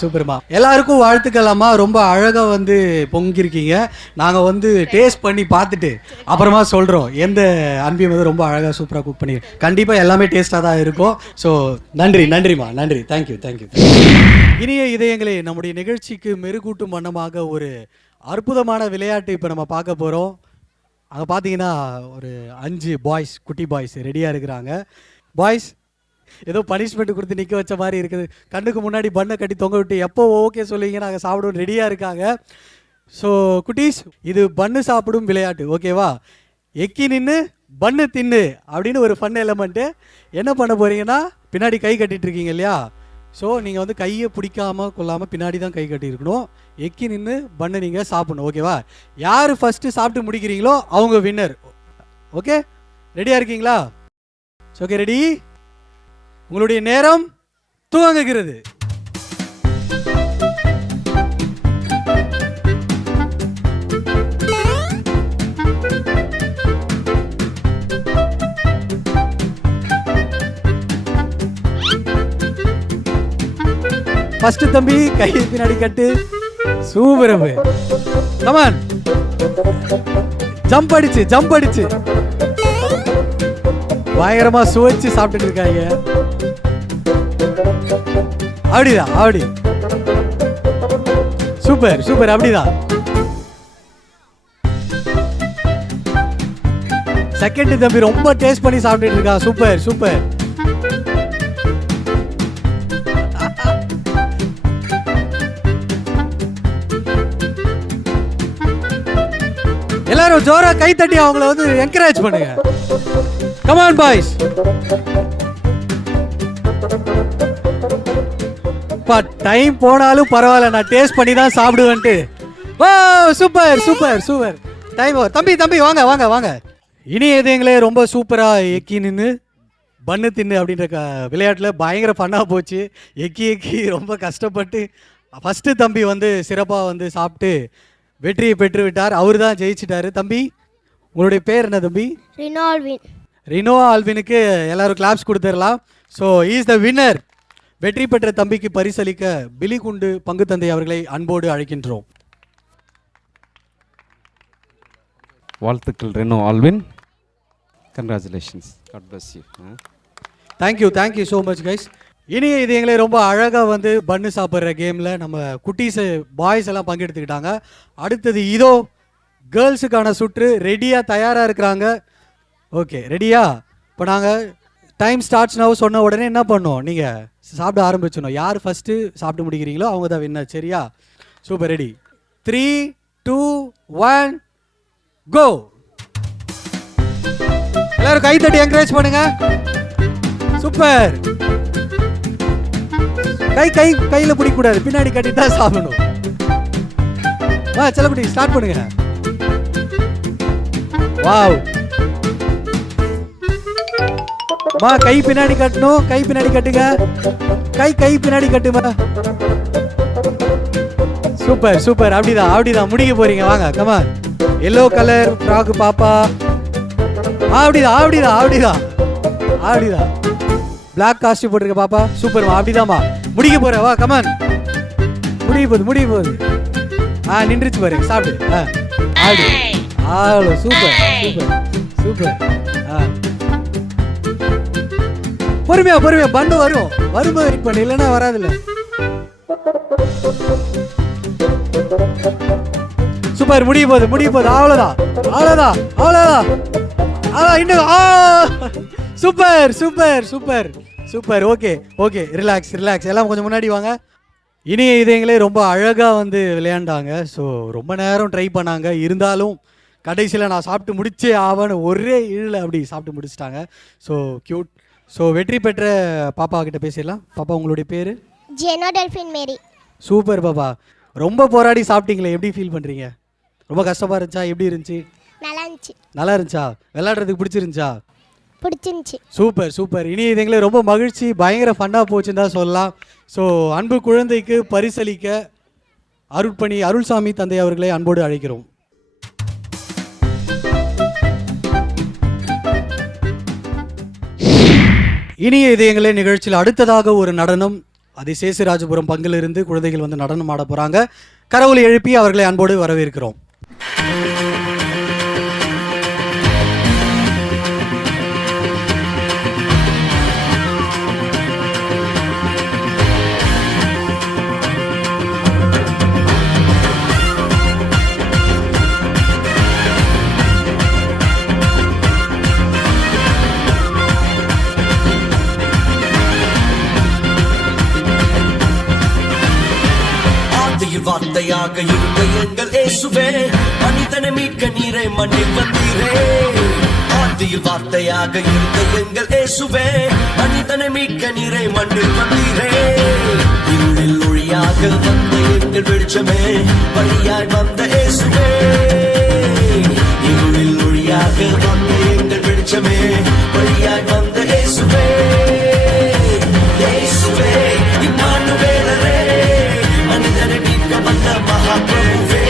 சூப்பர்மா. எல்லாருக்கும் வாழ்த்துக்கள் அம்மா. ரொம்ப அழகாக வந்து பொங்கிருக்கீங்க. நாங்கள் வந்து டேஸ்ட் பண்ணி பார்த்துட்டு அப்புறமா சொல்கிறோம் எந்த அன்பியம் வந்து ரொம்ப அழகாக சூப்பராக குக் பண்ணி. கண்டிப்பாக எல்லாமே டேஸ்ட்டாக தான் இருக்கும். ஸோ நன்றிம்மா, நன்றி. தேங்க்யூ. இனிய இதயங்களே, நம்முடைய நிகழ்ச்சிக்கு மெருகூட்டும் வண்ணமாக ஒரு அற்புதமான விளையாட்டு இப்போ நம்ம பார்க்க போகிறோம். அங்கே பார்த்தீங்கன்னா ஒரு 5 பாய்ஸ், குட்டி பாய்ஸ் ரெடியாக இருக்கிறாங்க. பாய்ஸ் ஏதோ பனிஷ்மெண்ட் கொடுத்து நிற்க வச்ச மாதிரி இருக்குது. கண்ணுக்கு முன்னாடி பண்ணை கட்டி தொங்க விட்டு எப்போ ஓகே சொல்லுவீங்க, நாங்கள் சாப்பிடுவோம் ரெடியாக இருக்காங்க. ஸோ குட்டீஸ், இது பண்ணு சாப்பிடும் விளையாட்டு, ஓகேவா? எக்கி நின்று பண்ணு தின்னு அப்படின்னு ஒரு ஃபன் எலமெண்ட்டு. என்ன பண்ண போகிறீங்கன்னா, பின்னாடி கை கட்டிட்டு இருக்கீங்க இல்லையா? ஸோ நீங்கள் வந்து கையை பிடிக்காமல் கொள்ளாமல் பின்னாடி தான் கை கட்டியிருக்கணும். எக்கி நின்று பண்ணை நீங்கள் சாப்பிடணும், ஓகேவா? யார் ஃபஸ்ட்டு சாப்பிட்டு முடிக்கிறீங்களோ அவங்க வின்னர். ஓகே, ரெடியாக இருக்கீங்களா? Okay, ready? உங்களுடைய நேரம் துவங்குகிறது. ஃபர்ஸ்ட் தம்பி கை பின்னாடி கட்டு. சூப்பர். கமான், ஜம்ப் அடிச்சு பயங்கரமா சுவைச்சு சாப்பிட்டு இருக்காங்க. அப்படிதான், அப்படி சூப்பர். அப்படிதான். செகண்ட் தம்பி ரொம்ப டேஸ்ட் பண்ணி சாப்பிட்டு இருக்கா. சூப்பர். எல்லாரும் ஜோரா கை தட்டி அவங்கள வந்து என்கரேஜ் பண்ணுங்க. Come on boys. டைம் போனாலும் பரவாயில்ல, நான் டேஸ்ட் பண்ணி தான் சாப்பிடுவேன்ட்டு. வா, சூப்பர். Time over. தம்பி வாங்க. இனி எதுங்களே ரொம்ப சூப்பராக எக்கி நின்று பன்னு தின்னு அப்படின்ற விளையாட்டில் பயங்கர ஃபன்னாக போச்சு. எக்கி ரொம்ப கஷ்டப்பட்டு ஃபஸ்ட்டு தம்பி வந்து சிறப்பாக வந்து சாப்பிட்டு வெற்றியை பெற்று விட்டார். அவர் தான் ஜெயிச்சிட்டாரு. தம்பி உங்களுடைய பேர் என்ன தம்பி? ரினோ ஆல்வினுக்கு எல்லாரும் கிளாப்ஸ் கொடுத்துடலாம். So is the winner. வெற்றி பெற்ற தம்பிக்கு பரிசளிக்க பிலிகுண்டு பங்கு தந்தை அவர்களை அன்போடு அழைக்கின்றோம். வாழ்த்துக்கள் Reno Alwin. Congratulations. God bless you. Thank you so much guys. இனி இது எங்களை ரொம்ப அழகாக வந்து பன்னு சாப்பிட்ற கேமில் நம்ம குட்டீஸு பாய்ஸ் எல்லாம் பங்கெடுத்துக்கிட்டாங்க. அடுத்தது இதோ கேர்ள்ஸுக்கான சுற்று ரெடியாக தயாராக இருக்கிறாங்க. ஓகே ரெடியா? இப்போ நாங்கள் டைம் ஸ்டார்ட்ஸ் நவ் சொன்ன உடனே என்ன பண்ணோம், நீங்கள் சாப்பிட ஆரம்பிச்சிடணும். யார் ஃபஸ்ட்டு சாப்பிட்டு முடிக்கிறீங்களோ அவங்க தான் வின்னர். சரியா? சூப்பர். ரெடி? 3, 2, 1 கோ. எல்லாரும் கை தட்டி என்கரேஜ் பண்ணுங்க. சூப்பர். கையில பிடிக்க கூடாது, பின்னாடி கட்டி தான் சாப்பிடணும். வா செல்லப்படி ஸ்டார்ட் பண்ணுங்க. வாவ். மா கை பின்னாடி கட்டணும். கை பின்னாடி கட்டுங்க. கை பின்னாடி கட்டுமா. சூப்பர். அப்படிதான் முடிக்க போறீங்க. வாங்க கமான். எல்லோ கலர் ஃப்ராக் பாப்பா. அப்படிதான் பிளாக் காஸ்டியூம் போட்டிருக்க பாப்பா. சூப்பர்மா. அப்படிதாம்மா முடிக்க போற. வா கமான். முடிய போகுது. நின்றுச்சு பாரு. சாப்பிடு. சூப்பர். பொறுமையா பண்ணு வரும். வரும்போது வெயிட் பண்ணு, இல்லைன்னா வராதுல்ல. சூப்பர். முடிய போகுது. அவ்வளோதான். இன்னும் சூப்பர். Okay relax. எல்லாம் கொஞ்சம் முன்னாடி வாங்க. இனி இதயங்களே ரொம்ப அழகாக வந்து விளையாண்டாங்க. ஸோ ரொம்ப நேரம் ட்ரை பண்ணாங்க. இருந்தாலும் கடைசியில் நான் சாப்பிட்டு முடிச்சே ஆவன்னு ஒரே இழில் அப்படி சாப்பிட்டு முடிச்சிட்டாங்க. So cute. ஸோ வெற்றி பெற்ற பாப்பா கிட்ட பேசிடலாம். பாப்பா உங்களுடைய பேர்? ஜெனோ டெல்ஃபின் மேரி. சூப்பர் பாப்பா. ரொம்ப போராடி சாப்பிட்டீங்களே, எப்படி ஃபீல் பண்ணுறீங்க? ரொம்ப கஷ்டமாக இருந்துச்சா? எப்படி இருந்துச்சு? நல்லா இருந்துச்சா? விளையாடுறதுக்கு பிடிச்சிருந்துச்சா? பிடிச்சிருந்துச்சு. சூப்பர். இனி இதுங்களே ரொம்ப மகிழ்ச்சி, பயங்கர ஃபன்னாக போச்சுன்னு தான் சொல்லலாம். ஸோ அன்பு குழந்தைக்கு பரிசளிக்க அருள்சாமி தந்தை அவர்களை அன்போடு அழைக்கிறோம். இனிய இதயங்களே நிகழ்ச்சியில் அடுத்ததாக ஒரு நடனம். அது சேசுராஜபுரம் பங்கிலிருந்து குழந்தைகள் வந்து நடனம் ஆட போகிறாங்க. கரவொலி எழுப்பி அவர்களை அன்போடு வரவேற்கிறோம். வார்த்தையாக இருந்த எங்கள் இயேசுவே, மனிதனை மீட்க நீரை மண்ணில் வந்தீரே. ஆதியில் வார்த்தையாக இருந்த எங்கள் இயேசுவே, மனிதனை மீட்க நீரை மண்ணில் வந்தீரே. இருளில் ஒளியாக வந்த எங்கள் வெளிச்சமே, வழியாய் வந்த இயேசுவே. இருளில் ஒளியாக வந்த எங்கள் வெளிச்சமே, வழியாய் வந்த இயேசுவே. இயேசுவே இம்மானுவேலரே, மனிதனை மீட்க வந்த மகாபிரபுவே.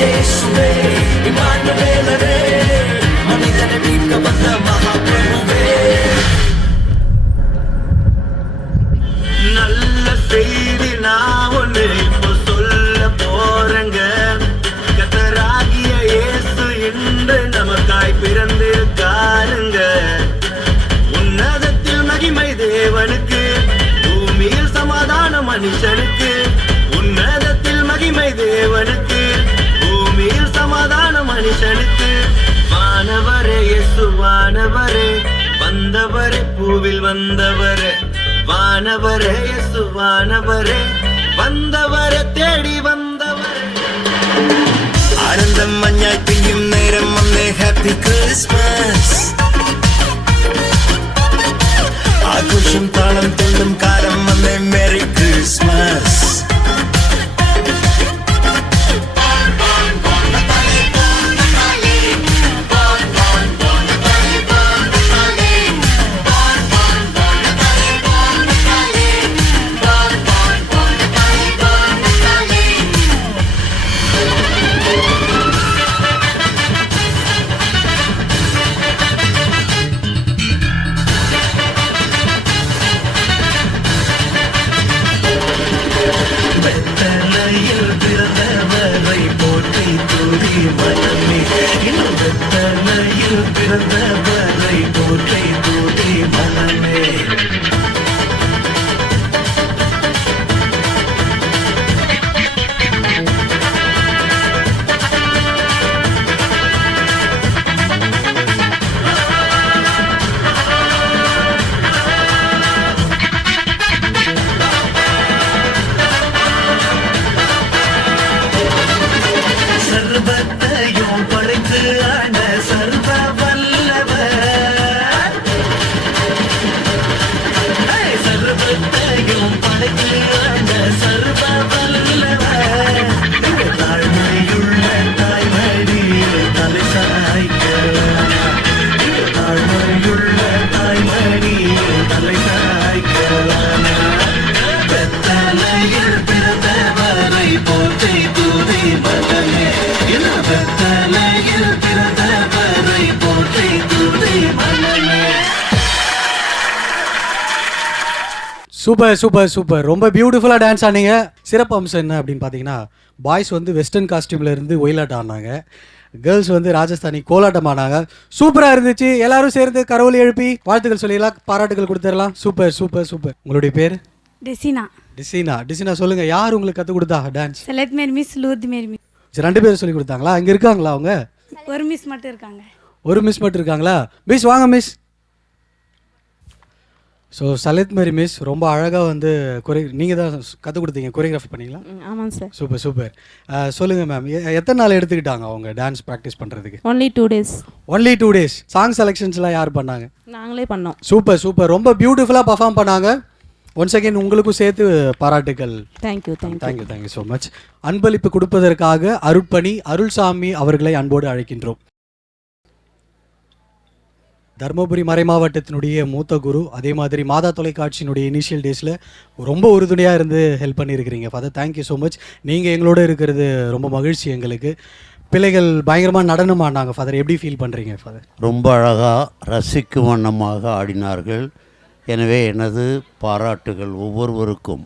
இயேசுவே இம்மானுவேலரே, மனிதனை மீட்க வந்த மகாபிரபுவே. நல்ல செய்தி நான் ஒன்று இப்போ சொல்ல போறேங்க. கர்த்தராகிய இயேசு இன்று நமக்காய் பிறந்திருக்காருங்க. உன்னதத்தில் மகிமை தேவனுக்கு, பூமியில் சமாதான மனுஷனுக்கு. உன்னதத்தில் மகிமை தேவனுக்கு, பூமியில் சமாதான மனுஷனுக்கு. வானவரே இயேசு வானவரே, வந்தவரே பூவில் வந்தவரே. வானவரே இயேசு வானவரே, வந்தவரே தேடி வந்தவரே. ஆனந்தம் மഞ്ഞായി പെയ്യും നേരം വന്നേ, ഹാപ്പി ക്രിസ്മസ്. ആഘോഷം താളം തുള്ളും കാലം വന്നേ, merry Christmas. Super super super, ரொம்ப பியூட்டிஃபுல்லாக டான்ஸ் ஆனீங்க. சிறப்பு அம்சம் என்ன அப்படின்னு பார்த்தீங்கன்னா, பாய்ஸ் வந்து வெஸ்டர்ன் காஸ்டியூமில் இருந்து ஒயிலாட்டம் ஆனாங்க, கேர்ள்ஸ் வந்து ராஜஸ்தானி கோலாட்டம் ஆனாங்க. சூப்பராக இருந்துச்சு. எல்லாரும் சேர்ந்து கரவொலி எழுப்பி வாழ்த்துக்கள் சொல்லிடலாம், பாராட்டுகள் கொடுத்துடலாம். Super super super. உங்களுடைய பேர்? டெசினா. டிசினா சொல்லுங்க, யார் உங்களுக்கு கற்றுக் கொடுத்தா டான்ஸ்? செலத் மேரி மிஸ், லூர்து மேரி மிஸ். சரி, 2 பேரும் சொல்லி கொடுத்தாங்களா? இங்கே இருக்காங்களா அவங்க? ஒரு மிஸ் மட்டும் இருக்காங்க. ஒரு மிஸ் மட்டும் இருக்காங்களா? மிஸ் வாங்க மிஸ். ஸோ சலித் மேரி மிஸ் ரொம்ப அழகாக வந்து நீங்கள் தான் கற்றுக் கொடுத்தீங்க, கொரியோகிராஃபி பண்ணீங்களா? ஆமாங்க சார். Super super. சொல்லுங்கள் மேம், எத்தனை நாள் எடுத்துக்கிட்டாங்க அவங்க டான்ஸ் ப்ராக்டிஸ் பண்ணுறதுக்கு? Only 2 days. Only 2 days. Song செலெக்ஷன்ஸ்லாம் யார் பண்ணாங்க? நாங்களே பண்ணோம். சூப்பர் சூப்பர், ரொம்ப பியூட்டிஃபுல்லாக பர்ஃபார்ம் பண்ணாங்க. ஒன்ஸ் அகெயின் உங்களுக்கும் சேர்த்து பாராட்டுகள். Thank you so much. அன்பளிப்பு கொடுப்பதற்காக அருட்பணி அருள்சாமி அவர்களை அன்போடு அழைக்கின்றோம். தருமபுரி மறை மாவட்டத்தினுடைய மூத்த குரு, அதே மாதிரி மாதா தொலைக்காட்சியினுடைய இனிஷியல் டேஸில் ரொம்ப உறுதுணையாக இருந்து ஹெல்ப் பண்ணியிருக்கிறீங்க ஃபாதர். Thank you so much. நீங்கள் எங்களோட இருக்கிறது ரொம்ப மகிழ்ச்சி எங்களுக்கு. பிள்ளைகள் பயங்கரமாக நடனம் ஆடினாங்க ஃபாதர், எப்படி ஃபீல் பண்ணுறீங்க ஃபாதர்? ரொம்ப அழகாக ரசிக்கும் வண்ணமாக ஆடினார்கள். எனவே எனது பாராட்டுகள் ஒவ்வொருவருக்கும்.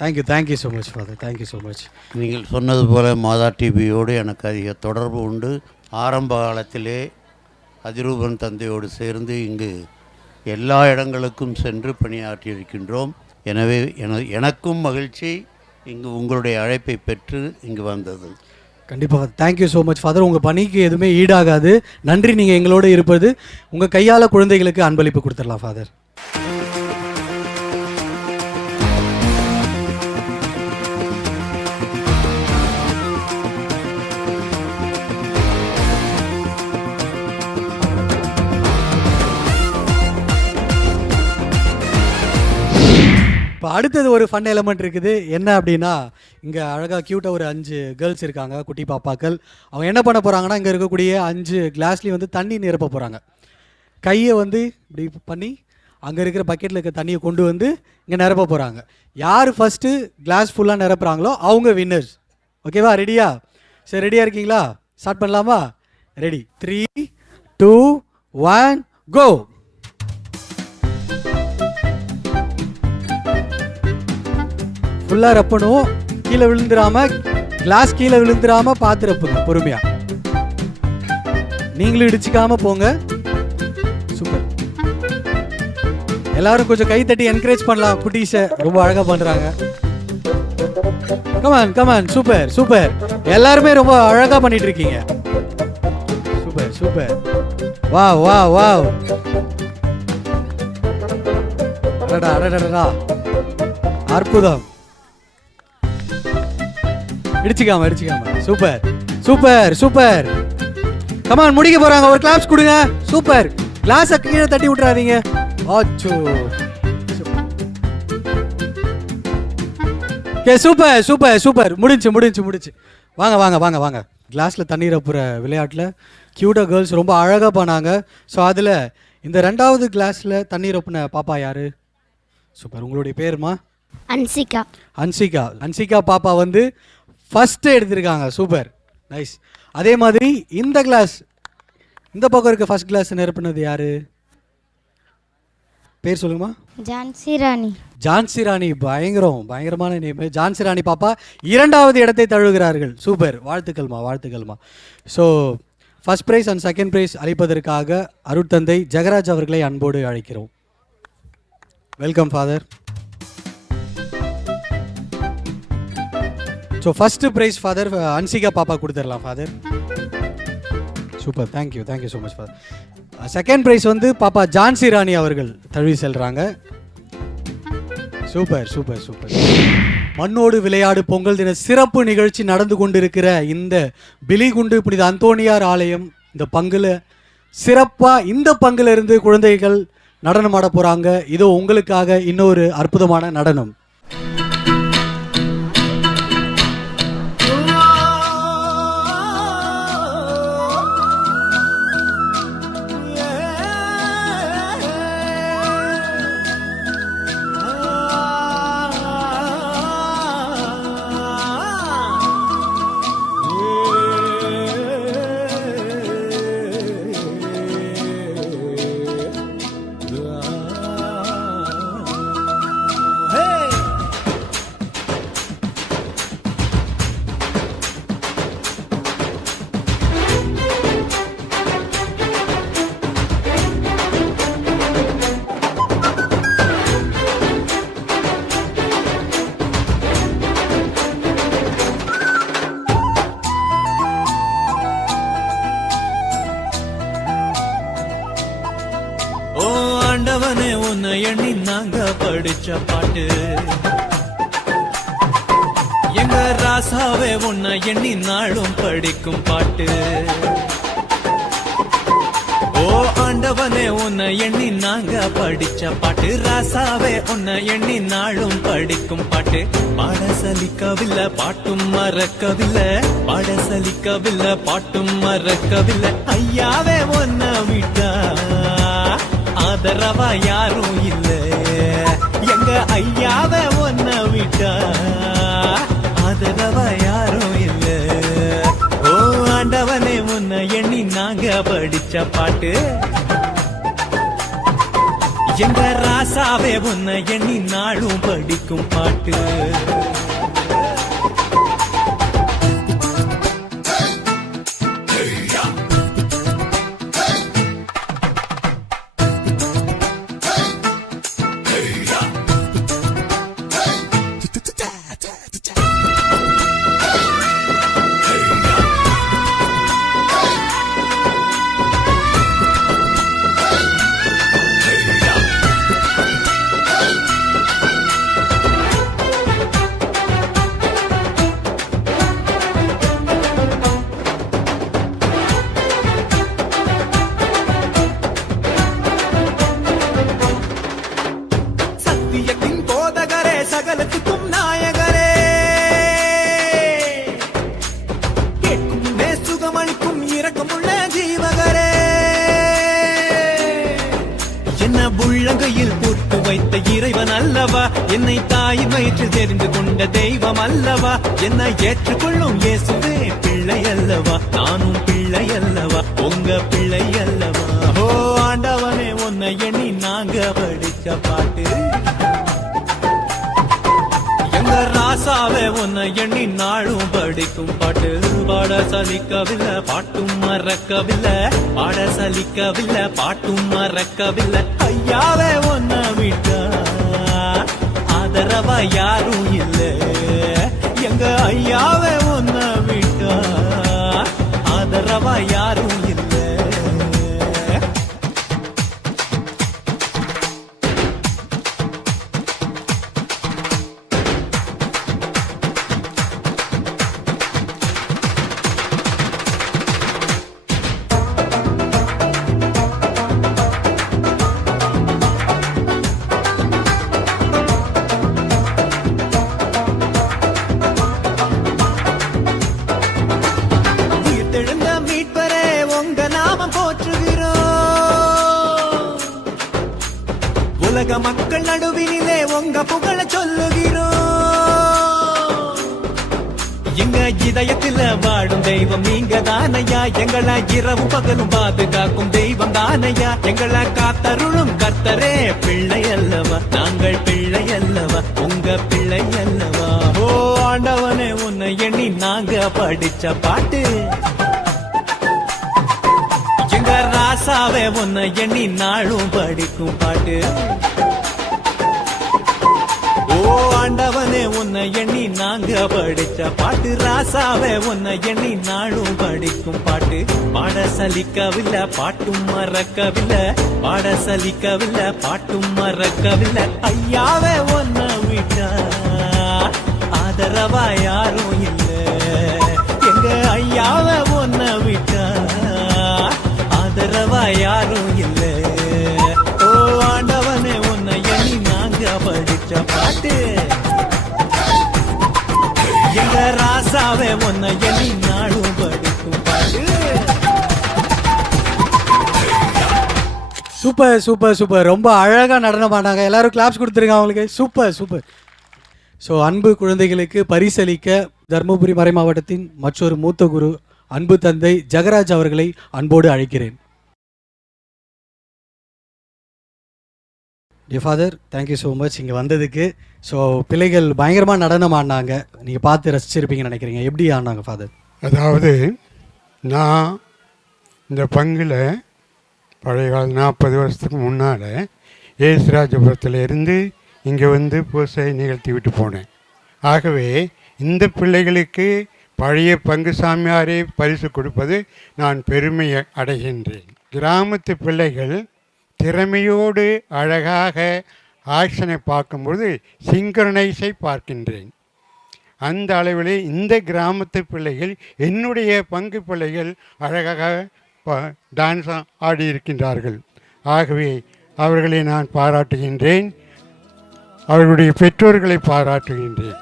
Thank you so much father, thank you so much. நீங்கள் சொன்னது போல் மாதா டிவியோடு எனக்கு அதிக தொடர்பு உண்டு. ஆரம்ப காலத்திலே அதிரூபன் தந்தையோடு சேர்ந்து இங்கு எல்லா இடங்களுக்கும் சென்று பணியாற்றியிருக்கின்றோம். எனவே எனக்கும் மகிழ்ச்சி இங்கு உங்களுடைய அழைப்பை பெற்று இங்கு வந்தது. கண்டிப்பாக தேங்க்யூ ஸோ மச் ஃபாதர். உங்கள் பணிக்கு எதுவுமே ஈடாகாது. நன்றி, நீங்கள் எங்களோட இருப்பது. உங்கள் கையால் குழந்தைகளுக்கு அன்பளிப்பு கொடுத்துடலாம் ஃபாதர். இப்போ அடுத்தது ஒரு ஃபன் எலமெண்ட் இருக்குது. என்ன அப்படின்னா, இங்கே அழகாக க்யூட்டாக ஒரு 5 கேர்ள்ஸ் இருக்காங்க, குட்டி பாப்பாக்கள். அவங்க என்ன பண்ண போகிறாங்கன்னா, இங்கே இருக்கக்கூடிய 5 கிளாஸ்லேயும் வந்து தண்ணி நிரப்ப போகிறாங்க. கையை வந்து இப்படி பண்ணி அங்கே இருக்கிற பக்கெட்டில் இருக்க தண்ணியை கொண்டு வந்து இங்கே நிரப்ப போகிறாங்க. யார் ஃபஸ்ட்டு கிளாஸ் ஃபுல்லாக நிரப்புறாங்களோ அவங்க வின்னர்ஸ். ஓகேவா? ரெடியா? சரி, ரெடியாக இருக்கீங்களா? ஸ்டார்ட் பண்ணலாமா? ரெடி? 3, 2, 1 கோ. ஃபுல்லாக ரப்பணும், கீழே விழுந்துடாம, கிளாஸ் கீழே விழுந்துடாம பார்த்து ரப்புங்க பொறுமையா. நீங்களும் இடிச்சுக்காம போங்க. சூப்பர். எல்லாரும் கொஞ்சம் கை தட்டி என்கரேஜ் பண்ணலாம் குட்டீஸை, ரொம்ப அழகா பண்றாங்க. Come on come on, super super. எல்லாருமே ரொம்ப அழகா பண்ணிட்டு இருக்கீங்க. Super super. Wow wow wow. அடடா அடடா, அற்புதம். இடிச்சுக்காம. Super super super. கமான், முடிக்க போறாங்க. ஒரு கிளாப்ஸ் கொடுங்க. சூப்பர். கிளாஸை கீழே தட்டி விட்டுறாதீங்க. ஆச்சோ. Super super super. முடிஞ்சு. வாங்க. கிளாஸில் தண்ணீர் அப்புற விளையாட்டில் கியூட்டா கேர்ள்ஸ் ரொம்ப அழகாக பண்ணாங்க. ஸோ அதில் இந்த 2வது கிளாஸில் தண்ணீர் ஒப்புன பாப்பா யாரு? சூப்பர். உங்களுடைய பேருமா? அன்சிகா பாப்பா வந்து ஃபஸ்ட்டு எடுத்திருக்காங்க. Super, nice. அதே மாதிரி இந்த கிளாஸ், இந்த பக்கம் இருக்க ஃபர்ஸ்ட் கிளாஸ் நிரப்புனது யாரு? பேர் சொல்லுங்கம்மா. ஜான்சி ராணி. பயங்கரமான நேம். ஜான்சி ராணி பாப்பா 2வது இடத்தை தழுவுகிறார்கள். சூப்பர், வாழ்த்துக்கள்மா. So first prize and second prize அளிப்பதற்காக அருட்தந்தை ஜெகராஜ் அவர்களை அன்போடு அழைக்கிறோம். Welcome father. So first prize father Anshika பாப்பா கொடுத்துடலாம் father. Super, thank you so much father. Second prize வந்து பாப்பா ஜான்சி ராணி அவர்கள் தழுவி செல்கிறாங்க. சூப்பர். மண்ணோடு விளையாடு பொங்கல் தின சிறப்பு நிகழ்ச்சி நடந்து கொண்டிருக்கிற இந்த பிலிகுண்டு புனித அந்தோணியார் ஆலயம் இந்த பங்குல சிறப்பாக இந்த பங்குல இருந்து குழந்தைகள் நடனம் ஆட போகிறாங்க. இதோ உங்களுக்காக இன்னொரு அற்புதமான நடனம். ஆண்டவனே உன்னை எண்ணி நாங்க படிச்ச பாட்டு எங்க ராசாவே உன்னை எண்ணி நாளும் படிக்கும் பாட்டு ஓ ஆண்டவனே உன்னை எண்ணி நாங்க படிச்ச பாட்டு ராசாவே உன்னை எண்ணி நாளும் படிக்கும் பாட்டு பாட சலிக்கவில்லை பாட்டும் மறக்கவில்லை பாட சலிக்கவில்லை பாட்டும் மறக்கவில்லை ஐயாவே உன்னை விட்டா ஆதரவா யாரும் இல்ல எங்க ஐயாவே உன்னை விட்டா ஆதரவா யாரும் இல்ல ஓ ஆண்டவனே உன்னை எண்ணி நாங்க படிச்ச பாட்டு எங்க ராசாவே உன்னை எண்ணி நாளும் படிக்கும் பாட்டு சகலத்துக்கும் நாயகரே கேட்கும் முன்னே சுகமளிக்கும் இரக்கமுள்ள ஜீவகரே என்ன புள்ளங்கையில் போட்டு வைத்த இறைவன் அல்லவா என்னை தாயின் வயிற்றில் தெரிந்து கொண்ட தெய்வம் அல்லவா என்னை ஏற்றுக்கொள்ளும் இயேசுவே பிள்ளை அல்லவா நானும் பிள்ளை அல்லவா உங்க பிள்ளை அல்லவா ஓ ஆண்டவனே உன்னை எண்ணி நாங்க படிச்ச பாட்டு ராசாவே உன்னை எண்ணி நாளும் படிக்கும் பாட்டு பாட சலிக்கவில்லை பாட்டும் மறக்கவில்லை பாட சலிக்கவில்லை பாட்டும் மறக்கவில்லை ஐயாவே உன்னை விட்டா ஆதரவா யாரும் இல்ல எங்க ஐயாவே உன்னை விட்டா ஆதரவா யாரும் இல்ல உலக மக்கள் நடுவினிலே உங்க புகழ சொல்லுகிறோம் எங்க இதயத்தில் வாடும் தெய்வம் நீங்க தானையா எங்களை இரவு பகலும் பாதுகாக்கும் தெய்வம் தானையா எங்களை காத்தருளும் கர்த்தரே பிள்ளை அல்லவா நாங்கள் பிள்ளை அல்லவா உங்க பிள்ளை அல்லவா ஓ ஆண்டவனே உன்னை எண்ணி நாங்க படிச்ச பாட்டு எங்க ராசாவே உன்னை எண்ணி நாளும் படிக்கும் பாட்டு ஓ ஆண்டவனே உன்னை எண்ணி நாங்க படிச்ச பாட்டு ராசாவே உன்னை எண்ணி நாளும் படிக்கும் பாட்டு பாட சலிக்கவில்லை பாட்டும் மறக்கவில்லை பாட சலிக்கவில்லை பாட்டும் மறக்கவில்லை ஐயாவே உன்னை விட்டா ஆதரவா யாரும் இல்ல எங்க ஐயாவே உன்னை விட்டா ஆதரவா யாரும் இல்ல ஓ ஆண்டவனே உன்னை எண்ணி நாங்க படிச்ச பாட்டு எங்க ராசாவே உன்னை எண்ணி நாளும் படிக்கும் பாட்டு சூப்பர் சூப்பர் சூப்பர் ரொம்ப அழகாக நடனம் ஆனாங்க. எல்லாரும் கிளாப்ஸ் கொடுத்துருங்க அவங்களுக்கு. Super super. ஸோ அன்பு குழந்தைகளுக்கு பரிசளிக்க தருமபுரி மறை மாவட்டத்தின் மற்றொரு மூத்த குரு அன்பு தந்தை ஜெகராஜ் அவர்களை அன்போடு அழைக்கிறேன். Dear father, thank you so much இங்கே வந்ததுக்கு. ஸோ பிள்ளைகள் பயங்கரமாக நடனம் ஆடினாங்க. நீங்கள் பார்த்து ரசிச்சிருப்பீங்கன்னு நினைக்கிறீங்க. எப்படி ஆடினாங்க ஃபாதர்? அதாவது நான் இந்த பங்கில் பழைய காலம் 40 வருஷத்துக்கு முன்னால் ஏசுராஜபுரத்தில் இருந்து இங்கே வந்து பூசை நிகழ்த்தி விட்டு போனேன். ஆகவே இந்த பிள்ளைகளுக்கு பழைய பங்கு சாமியாரே பரிசு கொடுப்பது நான் பெருமை அடைகின்றேன். கிராமத்து பிள்ளைகள் திறமையோடு அழகாக ஆக்ஷனை பார்க்கும்பொழுது சிங்க்ரனைஸை பார்க்கின்றேன். அந்த அளவிலே இந்த கிராமத்து பிள்ளைகள், என்னுடைய பங்கு பிள்ளைகள் அழகாக டான்ஸ் ஆடியிருக்கின்றார்கள். ஆகவே அவர்களை நான் பாராட்டுகின்றேன், அவர்களுடைய பெற்றோர்களை பாராட்டுகின்றேன்.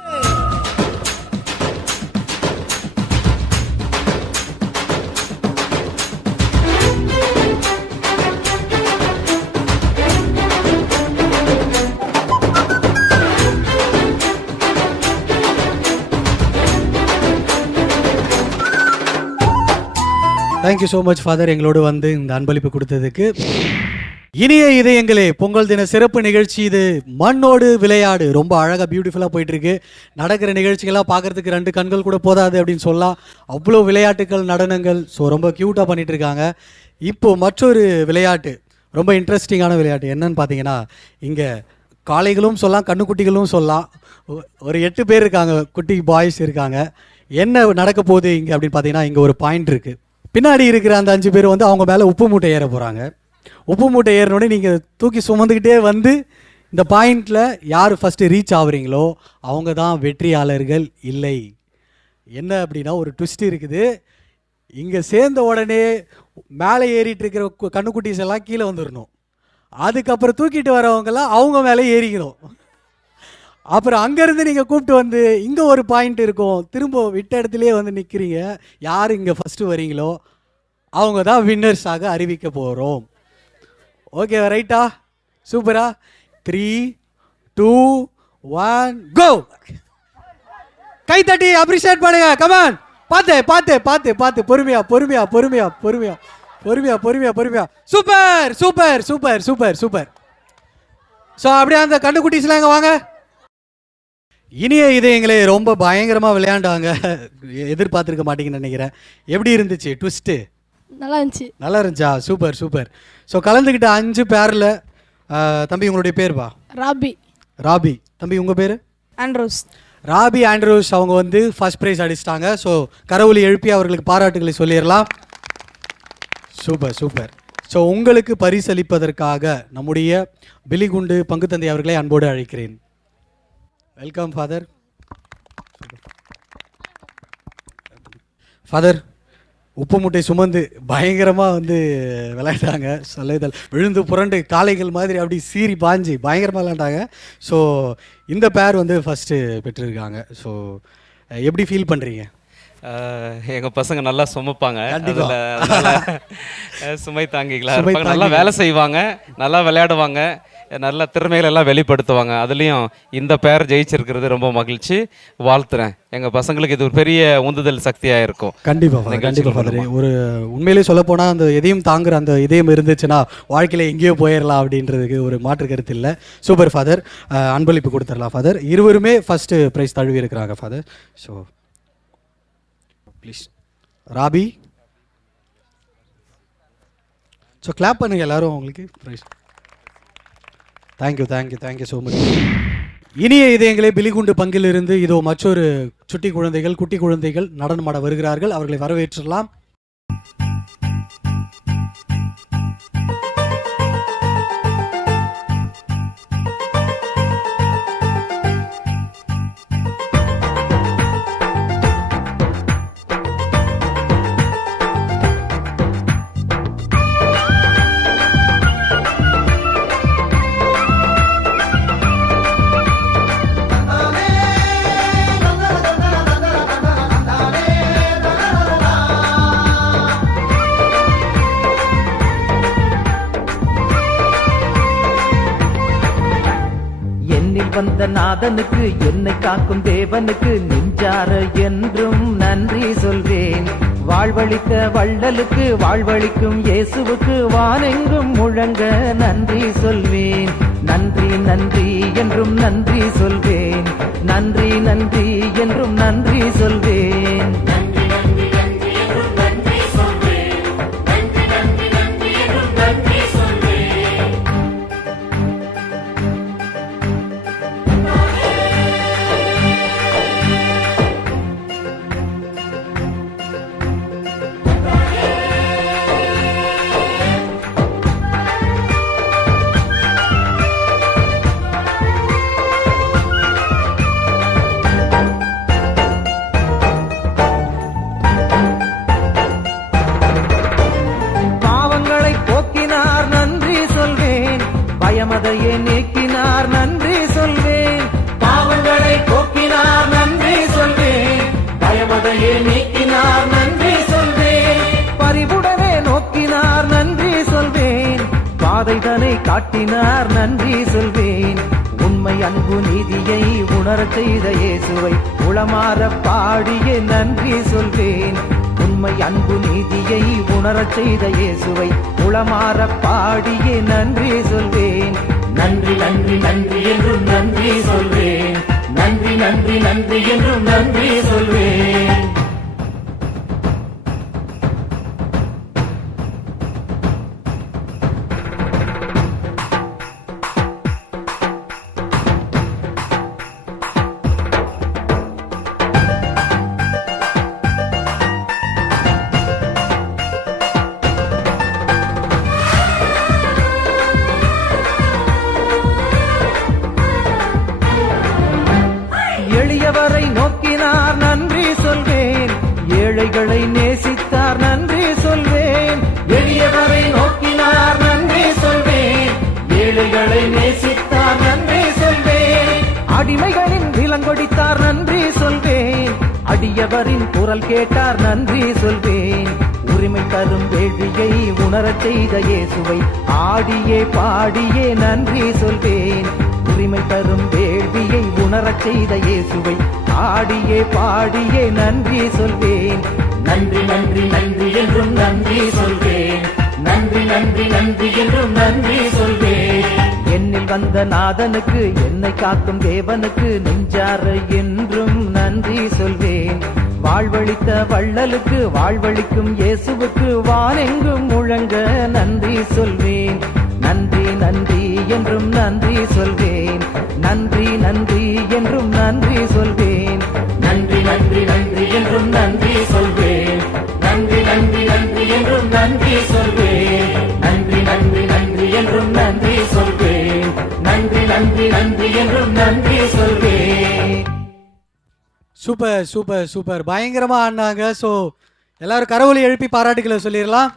தேங்க்யூ ஸோ மச் ஃபாதர், எங்களோடு வந்து இந்த அன்பளிப்பு கொடுத்ததுக்கு. இனிய இதயங்களே, பொங்கல் தின சிறப்பு நிகழ்ச்சி இது. மண்ணோடு விளையாடு ரொம்ப அழகாக பியூட்டிஃபுல்லாக போயிட்டுருக்கு. நடக்கிற நிகழ்ச்சிகள்லாம் பார்க்குறதுக்கு 2 கண்கள் கூட போதாது அப்படின்னு சொல்லலாம். அவ்வளோ விளையாட்டுகள், நடனங்கள். ஸோ ரொம்ப க்யூட்டாக பண்ணிகிட்டு இருக்காங்க. இப்போது மற்றொரு விளையாட்டு, ரொம்ப இன்ட்ரெஸ்டிங்கான விளையாட்டு என்னன்னு பார்த்தீங்கன்னா, இங்கே காளைகளும் சொல்லலாம், கண்ணுக்குட்டிகளும் சொல்லலாம். ஒரு 8 பேர் இருக்காங்க, குட்டி பாய்ஸ் இருக்காங்க. என்ன நடக்க போகுது இங்கே அப்படின்னு பார்த்தீங்கன்னா, இங்கே ஒரு பாயிண்ட் இருக்குது. பின்னாடி இருக்கிற அந்த 5 பேர் வந்து அவங்க மேலே உப்பு மூட்டை ஏற போகிறாங்க. உப்பு மூட்டை ஏறினோடனே நீங்கள் தூக்கி சுமந்துக்கிட்டே வந்து இந்த பாயிண்டில் யார் ஃபஸ்ட்டு ரீச் ஆகுறீங்களோ அவங்க தான் வெற்றியாளர்கள். இல்லை, என்ன அப்படின்னா ஒரு ட்விஸ்ட் இருக்குது. இங்கே சேர்ந்த உடனே மேலே ஏறிட்டு இருக்கிற கண்ணுக்குட்டிஸ் எல்லாம் கீழே வந்துடணும். அதுக்கப்புறம் தூக்கிட்டு வரவங்கெல்லாம் அவங்க மேலே ஏறிக்கணும். அப்புறம் அங்கேருந்து நீங்கள் கூப்பிட்டு வந்து இங்கே ஒரு பாயிண்ட் இருக்கும், திரும்ப விட்ட இடத்துலையே வந்து நிற்கிறீங்க. யார் இங்கே ஃபஸ்ட்டு வரீங்களோ அவங்க தான் வின்னர்ஸாக அறிவிக்க போகிறோம். ஓகேவா? ரைட்டா? சூப்பரா? 3, 2, 1 கோ! கை தட்டி அப்ரிஷியேட் பண்ணுங்க. கமான், பார்த்து பார்த்து பார்த்து பார்த்து பொறுமையா பொறுமையா பொறுமையா பொறுமையா பொறுமையா பொறுமையா பொறுமையா. Super super super super super. So அப்படியே அந்த கண்டுக்குட்டிஸ்லாம் இங்கே வாங்க. இனிய இதயங்களே, ரொம்ப பயங்கரமாக விளையாண்டாங்க. எதிர்பார்த்துருக்க மாட்டீங்கன்னு நினைக்கிறேன். எப்படி இருந்துச்சு ட்விஸ்ட்டு? நல்லா இருந்துச்சு. நல்லா இருந்துச்சா? Super super. ஸோ கலந்துக்கிட்ட 5 பேரில் தம்பி உங்களுடைய பேர்ப்பா? ராபி. ராபி. தம்பி உங்கள் பேர்? ஆண்ட்ரோஸ். ராபி ஆண்ட்ரோஸ் அவங்க வந்து ஃபர்ஸ்ட் ப்ரைஸ் அடிச்சிட்டாங்க. ஸோ கரவொலி எழுப்பி அவர்களுக்கு பாராட்டுகளை சொல்லிடலாம். Super super. ஸோ உங்களுக்கு பரிசளிப்பதற்காக நம்முடைய பிலிகுண்டு பங்குத்தந்தை அவர்களை அன்போடு அழைக்கிறேன். Welcome father. ஃபாதர், உப்பு மூட்டை சுமந்து பயங்கரமாக வந்து விளையாண்டாங்க. சொல்லுதல் விழுந்து புரண்டு காளைகள் மாதிரி அப்படி சீறி பாஞ்சு பயங்கரமாக விளையாண்டாங்க. ஸோ இந்த பேர் வந்து ஃபஸ்ட்டு பெற்றிருக்காங்க. ஸோ எப்படி ஃபீல் பண்ணுறீங்க? எங்கள் பசங்க நல்லா சுமப்பாங்க, சுமை தாங்கிகளா இருப்பாங்க, நல்லா வேலை செய்வாங்க, நல்லா விளையாடுவாங்க, நல்ல திறமைகள் எல்லாம் வெளிப்படுத்துவாங்க. அதுலேயும் இந்த பேர் ஜெயிச்சிருக்கிறது ரொம்ப மகிழ்ச்சி. வாழ்த்துறேன். எங்கள் பசங்களுக்கு இது ஒரு பெரிய உந்துதல் சக்தியாக இருக்கும். கண்டிப்பாக கண்டிப்பாக ஃபாதர். ஒரு உண்மையிலே சொல்லப்போனால் அந்த எதையும் தாங்குற அந்த இதயம் இருந்துச்சுன்னா வாழ்க்கையில் எங்கேயோ போயிடலாம் அப்படின்றதுக்கு ஒரு மாற்று கருத்து இல்லை. Super father. அன்பளிப்பு கொடுத்துடலாம் ஃபாதர். இருவருமே ஃபஸ்ட்டு ப்ரைஸ் தழுவி இருக்கிறாங்க father. So please Robbie. So clap பண்ணுங்கள் எல்லோரும் உங்களுக்கு prize. Thank you thank you thank you so much. இனிய இதயங்களே, பிலிகுண்டு பங்கிலிருந்து இதோ மற்றொரு குட்டி குழந்தைகள் நடனமாட வருகிறார்கள். அவர்களை வரவேற்றலாம். வந்த நாதனுக்கு, என்னை காக்கும் தேவனுக்கு நெஞ்சார என்றும் நன்றி சொல்வேன். வாழ்வழித்த வள்ளலுக்கு, வாழ்வழிக்கும் இயேசுவுக்கு வானெங்கும் முழங்க நன்றி சொல்வேன். நன்றி நன்றி என்றும் நன்றி சொல்வேன். நன்றி நன்றி என்றும் நன்றி சொல்வேன். அதனை காட்டினார் நன்றி சொல்வேன். உண்மை அன்பு நீதியை உணரச் செய்த இயேசுவை உளமாற பாடியே நன்றி சொல்வேன். உண்மை அன்பு நீதியை உணரச் செய்த இயேசுவை உளமாற பாடியே நன்றி சொல்வேன். நன்றி நன்றி நன்றி என்றும் நன்றி சொல்வேன். நன்றி நன்றி நன்றி என்றும் நன்றி சொல்வேன். எளியவரை நோக்கினார் நன்றி சொல்வேன். ஏழைகளை நேசித்தார் நன்றி சொல்வேன். எளியவரை நோக்கினார் நன்றி சொல்வேன். ஏழைகளை நேசித்தார் நன்றி சொல்வேன். அடிமைகளின் விலங்கொடித்தார் நன்றி சொல்வேன். அடியவரின் குரல் கேட்டார் நன்றி சொல்வேன். உரிமை தரும் வேள்வியை உணரச் செய்த இயேசுவை ஆடியே பாடியே நன்றி சொல்வேன். உரிமை தரும் வேள்வியை உணரச் செய்த இயேசுவை ஆடியே பாடியே நன்றி சொல்வேன். நன்றி நன்றி நன்றி என்றும் நன்றி சொல்வேன். நன்றி நன்றி நன்றி என்றும் நன்றி சொல்வேன். என்னில் வந்த நாதனுக்கு என்னை காக்கும் தேவனுக்கு நெஞ்சார என்றும் நன்றி சொல்வேன். வாழ்வழித்த வள்ளலுக்கு வாழ்வழிக்கும் இயேசுவுக்கு வானெங்கும் முழங்க நன்றி சொல்வேன். நன்றி நன்றி என்றும் நன்றி சொல்வேன். நன்றி நன்றி என்றும் நன்றி சொல்வேன். நன்றி நன்றி நன்றி என்றும் நன்றி சொல்வேன். நன்றி நன்றி நன்றி என்றும் நன்றி சொல்வேன். நன்றி நன்றி நன்றி என்றும் நன்றி சொல்வேன். நன்றி நன்றி நன்றி என்றும் நன்றி சொல்வேன். சூப்பர் சூப்பர் சூப்பர், பயங்கரமாக ஆடினாங்க. ஸோ எல்லாரும் கரவொலி எழுப்பி பாராட்டுகளை சொல்லிடலாம்.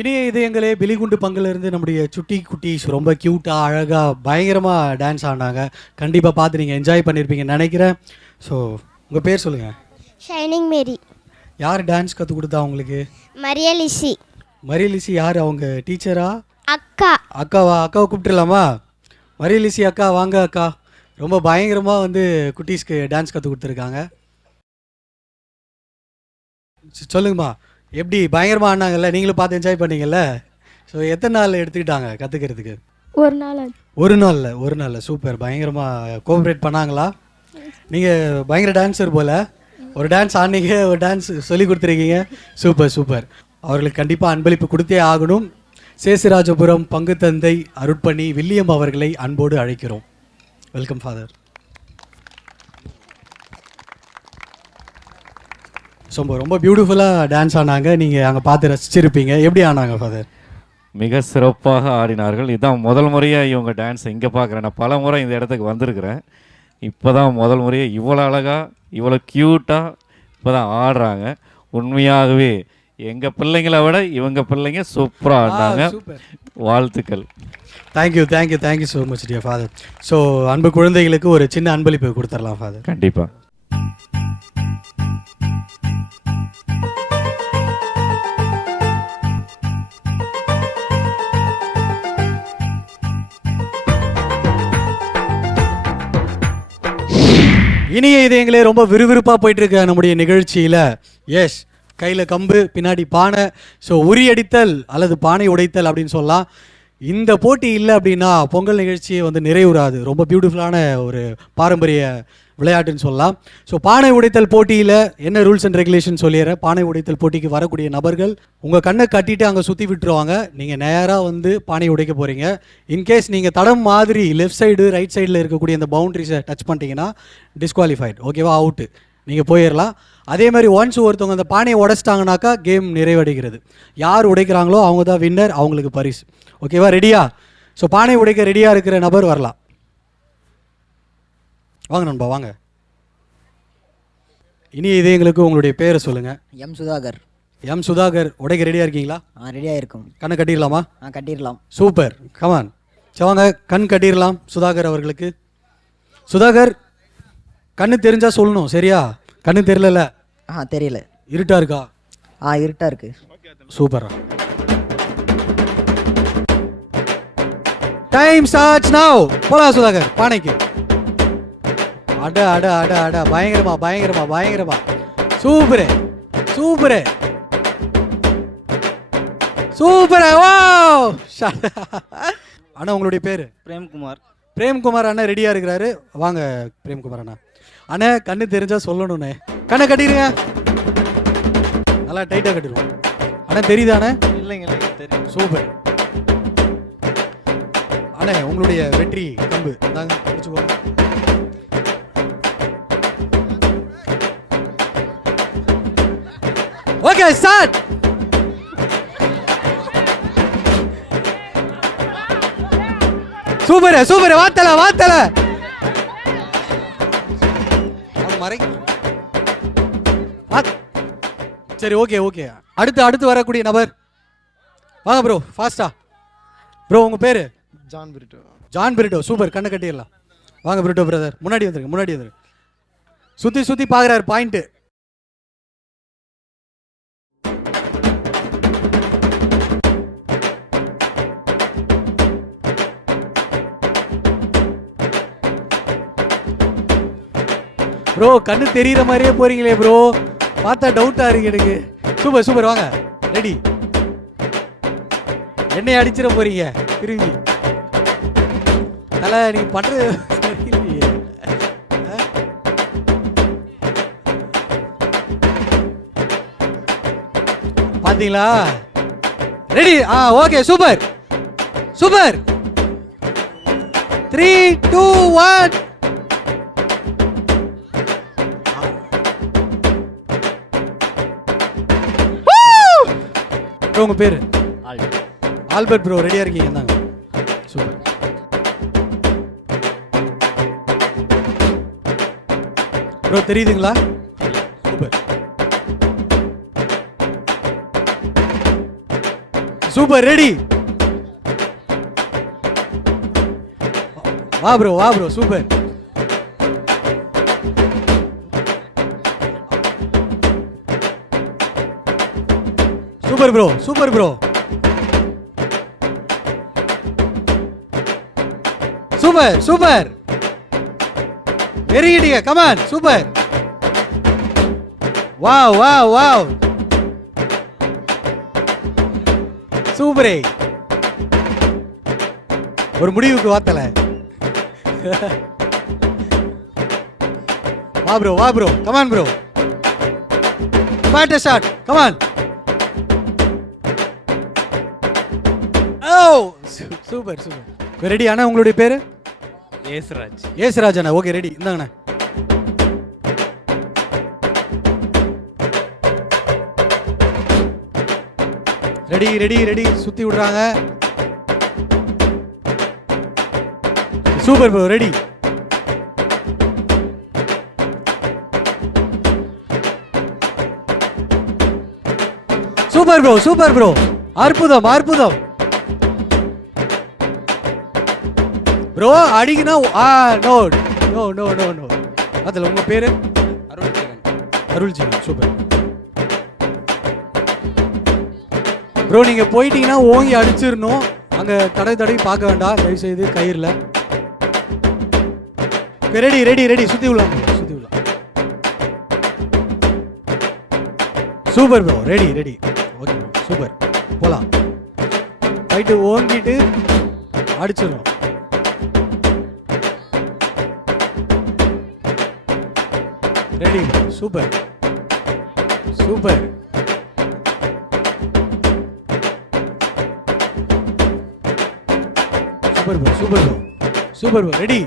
இனிய இதயங்களே, பிலிகுண்டு பங்குலேருந்து நம்முடைய சுட்டி குட்டீஸ் ரொம்ப க்யூட்டாக அழகாக பயங்கரமாக டான்ஸ் ஆடினாங்க. கண்டிப்பாக பார்த்து நீங்கள் என்ஜாய் பண்ணியிருப்பீங்கன்னு நினைக்கிறேன். ஸோ உங்கள் பேர் சொல்லுங்கள். ஷைனிங் மேரி. யார் டான்ஸ் கற்றுக் கொடுத்தா உங்களுக்கு? மரியலிசி. மரியலிசி யார், அவங்க டீச்சரா? அக்கா. அக்காவா? அக்காவை கூப்பிட்டுலாமா? மரியலிசி அக்கா வாங்க அக்கா. ரொம்ப பயங்கரமாக வந்து குட்டீஸ்க்கு டான்ஸ் கற்றுக் கொடுத்துருக்காங்க. சொல்லுங்கம்மா, எப்படி பயங்கரமாக ஆடினாங்கல்ல, நீங்களும் பார்த்து என்ஜாய் பண்ணீங்கல்ல? ஸோ எத்தனை நாள் எடுத்துக்கிட்டாங்க கற்றுக்கிறதுக்கு? ஒரு நாள். ஒரு நாளில் சூப்பர், பயங்கரமாக கோஆப்ரேட் பண்ணாங்களா? நீங்கள் பயங்கர டான்ஸர் போல், ஒரு டான்ஸ் ஆடினீங்க, ஒரு டான்ஸ் சொல்லி கொடுத்துருக்கீங்க. Super super. அவர்களுக்கு கண்டிப்பாக அன்பளிப்பு கொடுத்தே ஆகணும். சேசுராஜபுரம் பங்கு தந்தை அருட்பணி வில்லியம் அவர்களை அன்போடு அழைக்கிறோம். Welcome father. ரொம்ப பியூட்டிஃபுல்லாக டான்ஸ் ஆனாங்க. நீங்கள் அங்கே பார்த்து ரசிச்சிருப்பீங்க. எப்படி ஆனாங்க ஃபாதர்? மிக சிறப்பாக ஆடினார்கள். இதுதான் முதல் முறையாக இவங்க டான்ஸை இங்கே பார்க்குறேன். நான் பல முறை இந்த இடத்துக்கு வந்திருக்கிறேன். இப்போ தான் முதல் முறையாக இவ்வளோ அழகாக இவ்வளோ க்யூட்டாக இப்போ தான் ஆடுறாங்க. உண்மையாகவே எங்கள் பிள்ளைங்களை விட இவங்க பிள்ளைங்க சூப்பராக ஆடினாங்க. வாழ்த்துக்கள். Thank you thank you thank you so much dear father. So அன்பு குழந்தைகளுக்கு ஒரு சின்ன அன்பளிப்பு கொடுத்துடலாம் ஃபாதர். கண்டிப்பாக. இனிய இதயங்களே, ரொம்ப விறுவிறுப்பாக போயிட்டுருக்க நம்முடைய நிகழ்ச்சியில் எஸ் கையில் கம்பு பின்னாடி பானை. ஸோ உரியடித்தல் அல்லது பானை உடைத்தல் அப்படின்னு சொல்லலாம். இந்த போட்டி இல்லை அப்படின்னா பொங்கல் நிகழ்ச்சியை வந்து நிறைவுறாது. ரொம்ப பியூட்டிஃபுல்லான ஒரு பாரம்பரிய விளையாட்டுன்னு சொல்லலாம். ஸோ பானை உடைத்தல் போட்டியில் என்ன ரூல்ஸ் அண்ட் ரெகுலேஷன் சொல்லிடுறேன். பானை உடைத்தல் போட்டிக்கு வரக்கூடிய நபர்கள் உங்கள் கண்ணை கட்டிட்டு அங்கே சுற்றி விட்டுருவாங்க. நீங்கள் நேராக வந்து பானை உடைக்க போகிறீங்க. இன்கேஸ் நீங்கள் தடம் மாதிரி லெஃப்ட் சைடு ரைட் சைடில் இருக்கக்கூடிய அந்த பவுண்ட்ரிஸை டச் பண்ணிட்டீங்கன்னா டிஸ்குவாலிஃபைட், ஓகேவா, அவுட்டு, நீங்கள் போயிடலாம். அதே மாதிரி ஒன்ஸ் ஒருத்தவங்க அந்த பானையை உடைச்சிட்டாங்கனாக்கா கேம் நிறைவடைகிறது. யார் உடைக்கிறாங்களோ அவங்க தான் வின்னர், அவங்களுக்கு பரிசு. ஓகேவா, ரெடியா? ஸோ பானை உடைக்க ரெடியாக இருக்கிற நபர் வரலாம். வாங்க நண்பா வாங்க. இனி இதயங்களுக்கு உங்களுடைய பேரை சொல்லுங்கள். எம் சுதாகர். எம் சுதாகர், உடைக்க ரெடியாக இருக்கீங்களா? ரெடியாக இருக்கும். கண்ணை கட்டிடலாமா? கட்டிடலாம். Super, come on. சரி வாங்க, கண் கட்டிடலாம் சுதாகர் அவர்களுக்கு. சுதாகர், கண்ணு தெரிஞ்சால் சொல்லணும், சரியா? கண்ணு தெரியல? தெரியல. இருட்டா இருக்கா? இருட்டா இருக்கு. சூப்பரா. டைம் ஸ்டார்ட்ஸ் நவ. போலாம் சுதாகர் பானைக்கு. அட அட அட அட பயங்கரமா பயங்கரமா பயங்கரமா. Super super super. வாவ். அண்ணா உங்களுடைய பேரு? பிரேம்குமார். பிரேம்குமார் அண்ணா ரெடியா இருக்கிறாரு. வாங்க பிரேம்குமார் அண்ணா. அண்ணா கண்ணு தெரிஞ்சா சொல்லணும்ண்ணே. கண்ணை கட்டிடுங்க, நல்லா டைட்டா கட்டிடுவோம். அண்ணா தெரியுதாண்ணே? இல்லைங்க தெரியும். சூப்பர் அண்ணே. உங்களுடைய வெற்றி கம்பு நாங்க பிடிச்சுக்கோங்க. Okay start. Super super. வாத்தல வாத்தல மறை. சரி ஓகே ஓகே. அடுத்து வரக்கூடிய நபர் வாங்க ப்ரோ ஃபாஸ்டா. ப்ரோ உங்க பேரு? John Brito. John Brito. Super. கண்ணை கட்டிடலாம். வாங்க பிரிட்டோ பிரதர், முன்னாடி வந்துருங்க முன்னாடி வந்துருங்க. சுத்தி சுத்தி பாக்குறாரு பாயிண்ட். ப்ரோ கண்ணு தெரியுற மாதிரியே போறீங்களே ப்ரோ, பார்த்தா டவுட்டா இருக்கு எனக்கு. Super super. வாங்க ரெடி. என்னை அடிச்சிட போறீங்க திரும்பி. தல நீ பண்றது சரியில்லையே. பாத்தீங்களா? ரெடி. Okay super super. 3 2 1. உங்க பேரு? Albert bro. ரெடியா இருக்கீங்க? தாங்க. சூப்பர். ப்ரோ தெரியுதுங்களா? Super super. ரெடி. வா ப்ரோ வா bro. Super super bro super bro. Super super. வெறியிடிங்க. Come on. Super. Wow wow wow. சூப்பரே. ஒரு முடிவுக்கு வாத்தல. வா ப்ரோ வா bro. Come on bro. Bad shot. Come on. Super super. Ready அண்ணா? உங்களுடைய பேரு? ஏசுராஜ். ஏசுராஜ் அண்ணா. Okay ready. இந்தாங்கண்ணா. Ready ready ready. சுத்தி விடுறாங்க. Super bro. Ready. Super bro super bro. அற்புதம் அற்புதம் ப்ரோ. அடிக்கனா no no no no no. அதில் உங்க பேரு? அருள்ஜீவன். Super bro. நீங்க போயிட்டீங்கன்னா ஓங்கி அடிச்சிடணும். அங்க தடவை பார்க்க வேண்டாம் தயவு செய்து கயிறுல. Ready ready ready. சுத்தி விடலாம் சுத்தி விடலாம். Super bro. Ready ready. Okay super. போலாம். போயிட்டு ஓங்கிட்டு அடிச்சிடணும். Ready. Super super. Super bro super bro super bro. Ready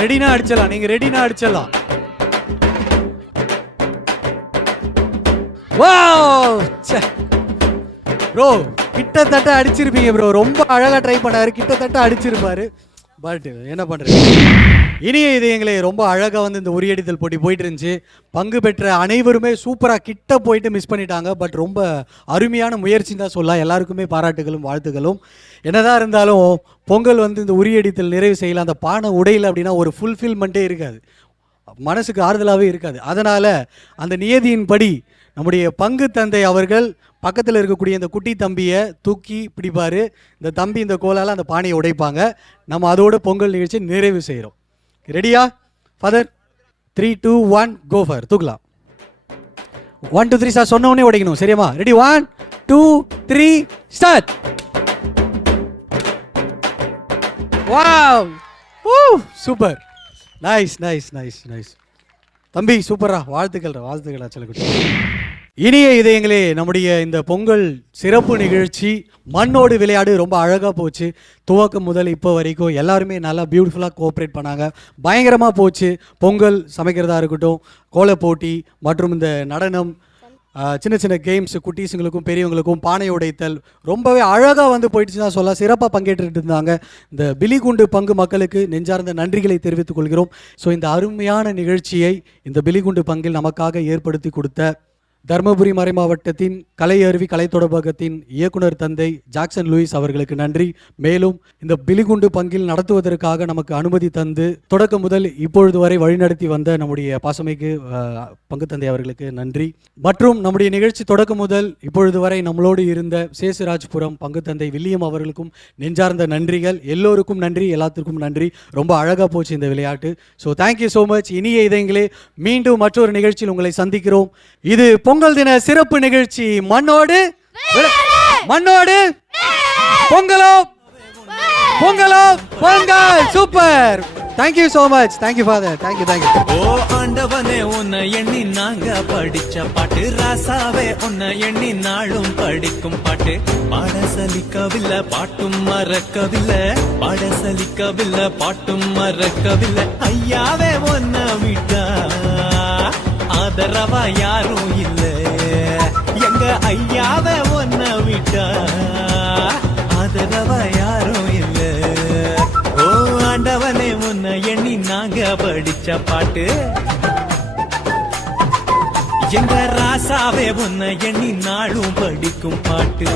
ரெடினா அடிச்சலாம். நீங்க ரெடினா அடிச்சலாம். Wow bro. கிட்டத்தட்ட அடிச்சிருப்பீங்க ப்ரோ. ரொம்ப அழகா ட்ரை பண்ணாரு. கிட்டத்தட்ட அடிச்சிருப்பாரு. பட் என்ன பண்றது. இனிய இதயங்களே, ரொம்ப அழகா வந்து இந்த உரியடித்தல் போட்டி போயிட்டு இருந்துச்சு. பங்கு பெற்ற அனைவருமே சூப்பரா கிட்ட போயிட்டு மிஸ் பண்ணிட்டாங்க. பட் ரொம்ப அருமையான முயற்சின்னு தான் சொல்லலாம். எல்லாருக்குமே பாராட்டுகளும் வாழ்த்துக்களும். என்னதான் இருந்தாலும் பொங்கல் வந்து இந்த உரியடித்தல் நிறைவு செய்யலாம். அந்த பானை உடையில் அப்படின்னா ஒரு ஃபுல்ஃபில்மெண்ட்டே இருக்காது, மனசுக்கு ஆறுதலாகவே இருக்காது. அதனால் அந்த நியதியின்படி நம்முடைய பங்கு தந்தை அவர்கள் பக்கத்தில் இருக்கக்கூடிய இந்த குட்டி தம்பியை தூக்கி பிடிப்பார். இந்த தம்பி இந்த கோலால் அந்த பானையை உடைப்பாங்க. நம்ம அதோட பொங்கல் நிகழ்ச்சி நிறைவு செய்கிறோம். ரெடியா ஃபாதர்? 3 2 1 go for. தூக்கலாம். 1 2 3 சார் சொன்ன உடனே உடைக்கணும். சரியாமா? Ready? 1 2 3 start. Wow, super, nice nice nice nice. தம்பி சூப்பரா, வாழ்த்துக்கள் செல்லக்குட்டி. இனிய இதயங்களே, நம்முடைய இந்த பொங்கல் சிறப்பு நிகழ்ச்சி மண்ணோடு விளையாடு ரொம்ப அழகாக போச்சு. துவக்கம் முதல் இப்போ வரைக்கும் எல்லாருமே நல்லா பியூட்டிஃபுல்லாக கோஆப்ரேட் பண்ணாங்க. பயங்கரமாக போச்சு. பொங்கல் சமைக்கிறதா இருக்கட்டும், கோல போட்டி மற்றும் இந்த நடனம், சின்ன சின்ன கேம்ஸ், குட்டீஸுங்களுக்கும் பெரியவங்களுக்கும் பானை உடைத்தல் ரொம்பவே அழகாக வந்து போயிடுச்சு தான் சொல்ல. சிறப்பாக பங்கேற்றுட்டு இருந்தாங்க. இந்த பிலிகுண்டு பங்கு மக்களுக்கு நெஞ்சார்ந்த நன்றிகளை தெரிவித்துக் கொள்கிறோம். ஸோ இந்த அருமையான நிகழ்ச்சியை இந்த பிலிகுண்டு பங்கில் நமக்காக ஏற்படுத்தி கொடுத்த தருமபுரி மறைமாவட்டத்தின் கலை அருவி கலை தொடர்பகத்தின் இயக்குனர் தந்தை ஜாக்சன் லூயிஸ் அவர்களுக்கு நன்றி. மேலும் இந்த பிலிகுண்டு பங்கில் நடத்துவதற்காக நமக்கு அனுமதி தந்து தொடக்கம் முதல் இப்பொழுது வரை வழிநடத்தி வந்த நம்முடைய பாசமிகு பங்கு தந்தை அவர்களுக்கு நன்றி. மற்றும் நம்முடைய நிகழ்ச்சி தொடக்கம் முதல் இப்பொழுது வரை நம்மளோடு இருந்த சேசுராஜ்புரம் பங்கு தந்தை வில்லியம் அவர்களுக்கும் நெஞ்சார்ந்த நன்றிகள். எல்லோருக்கும் நன்றி, எல்லாத்திற்கும் நன்றி. ரொம்ப அழகாக போச்சு இந்த விளையாட்டு. So thank you so much. இனிய இதயங்களே, மீண்டும் மற்றொரு நிகழ்ச்சியில் உங்களை சந்திக்கிறோம். இது பொங்கல் தின சிறப்பு நிகழ்ச்சி. மண்ணோடு பொங்கலோ பொங்கலோ Pongal. Super. Thank you so much. Thank you father. Thank you. ஓ ஆண்டவனே, உன்னை எண்ணி நாங்க படிச்ச பாட்டு, ராசாவே உன்னை எண்ணி நாளும் படிக்கும் பாட்டு. பாட சலிக்கவில்லை, பாட்டும் மறக்கவில்லை, பாட சலிக்கவில்லை, பாட்டும் மறக்கவில்லை. ஐயாவே உன்னை விட்டா ஆதரவா யாரும் இல்ல, எங்க ஐயாவே உன்னை விட்டா ஆதரவா யாரும் இல்ல. ஓ ஆண்டவனே, உன்னை எண்ணி நாங்க படிச்ச பாட்டு, எங்க ராசாவே உன்னை எண்ணி நாளும் படிக்கும் பாட்டு.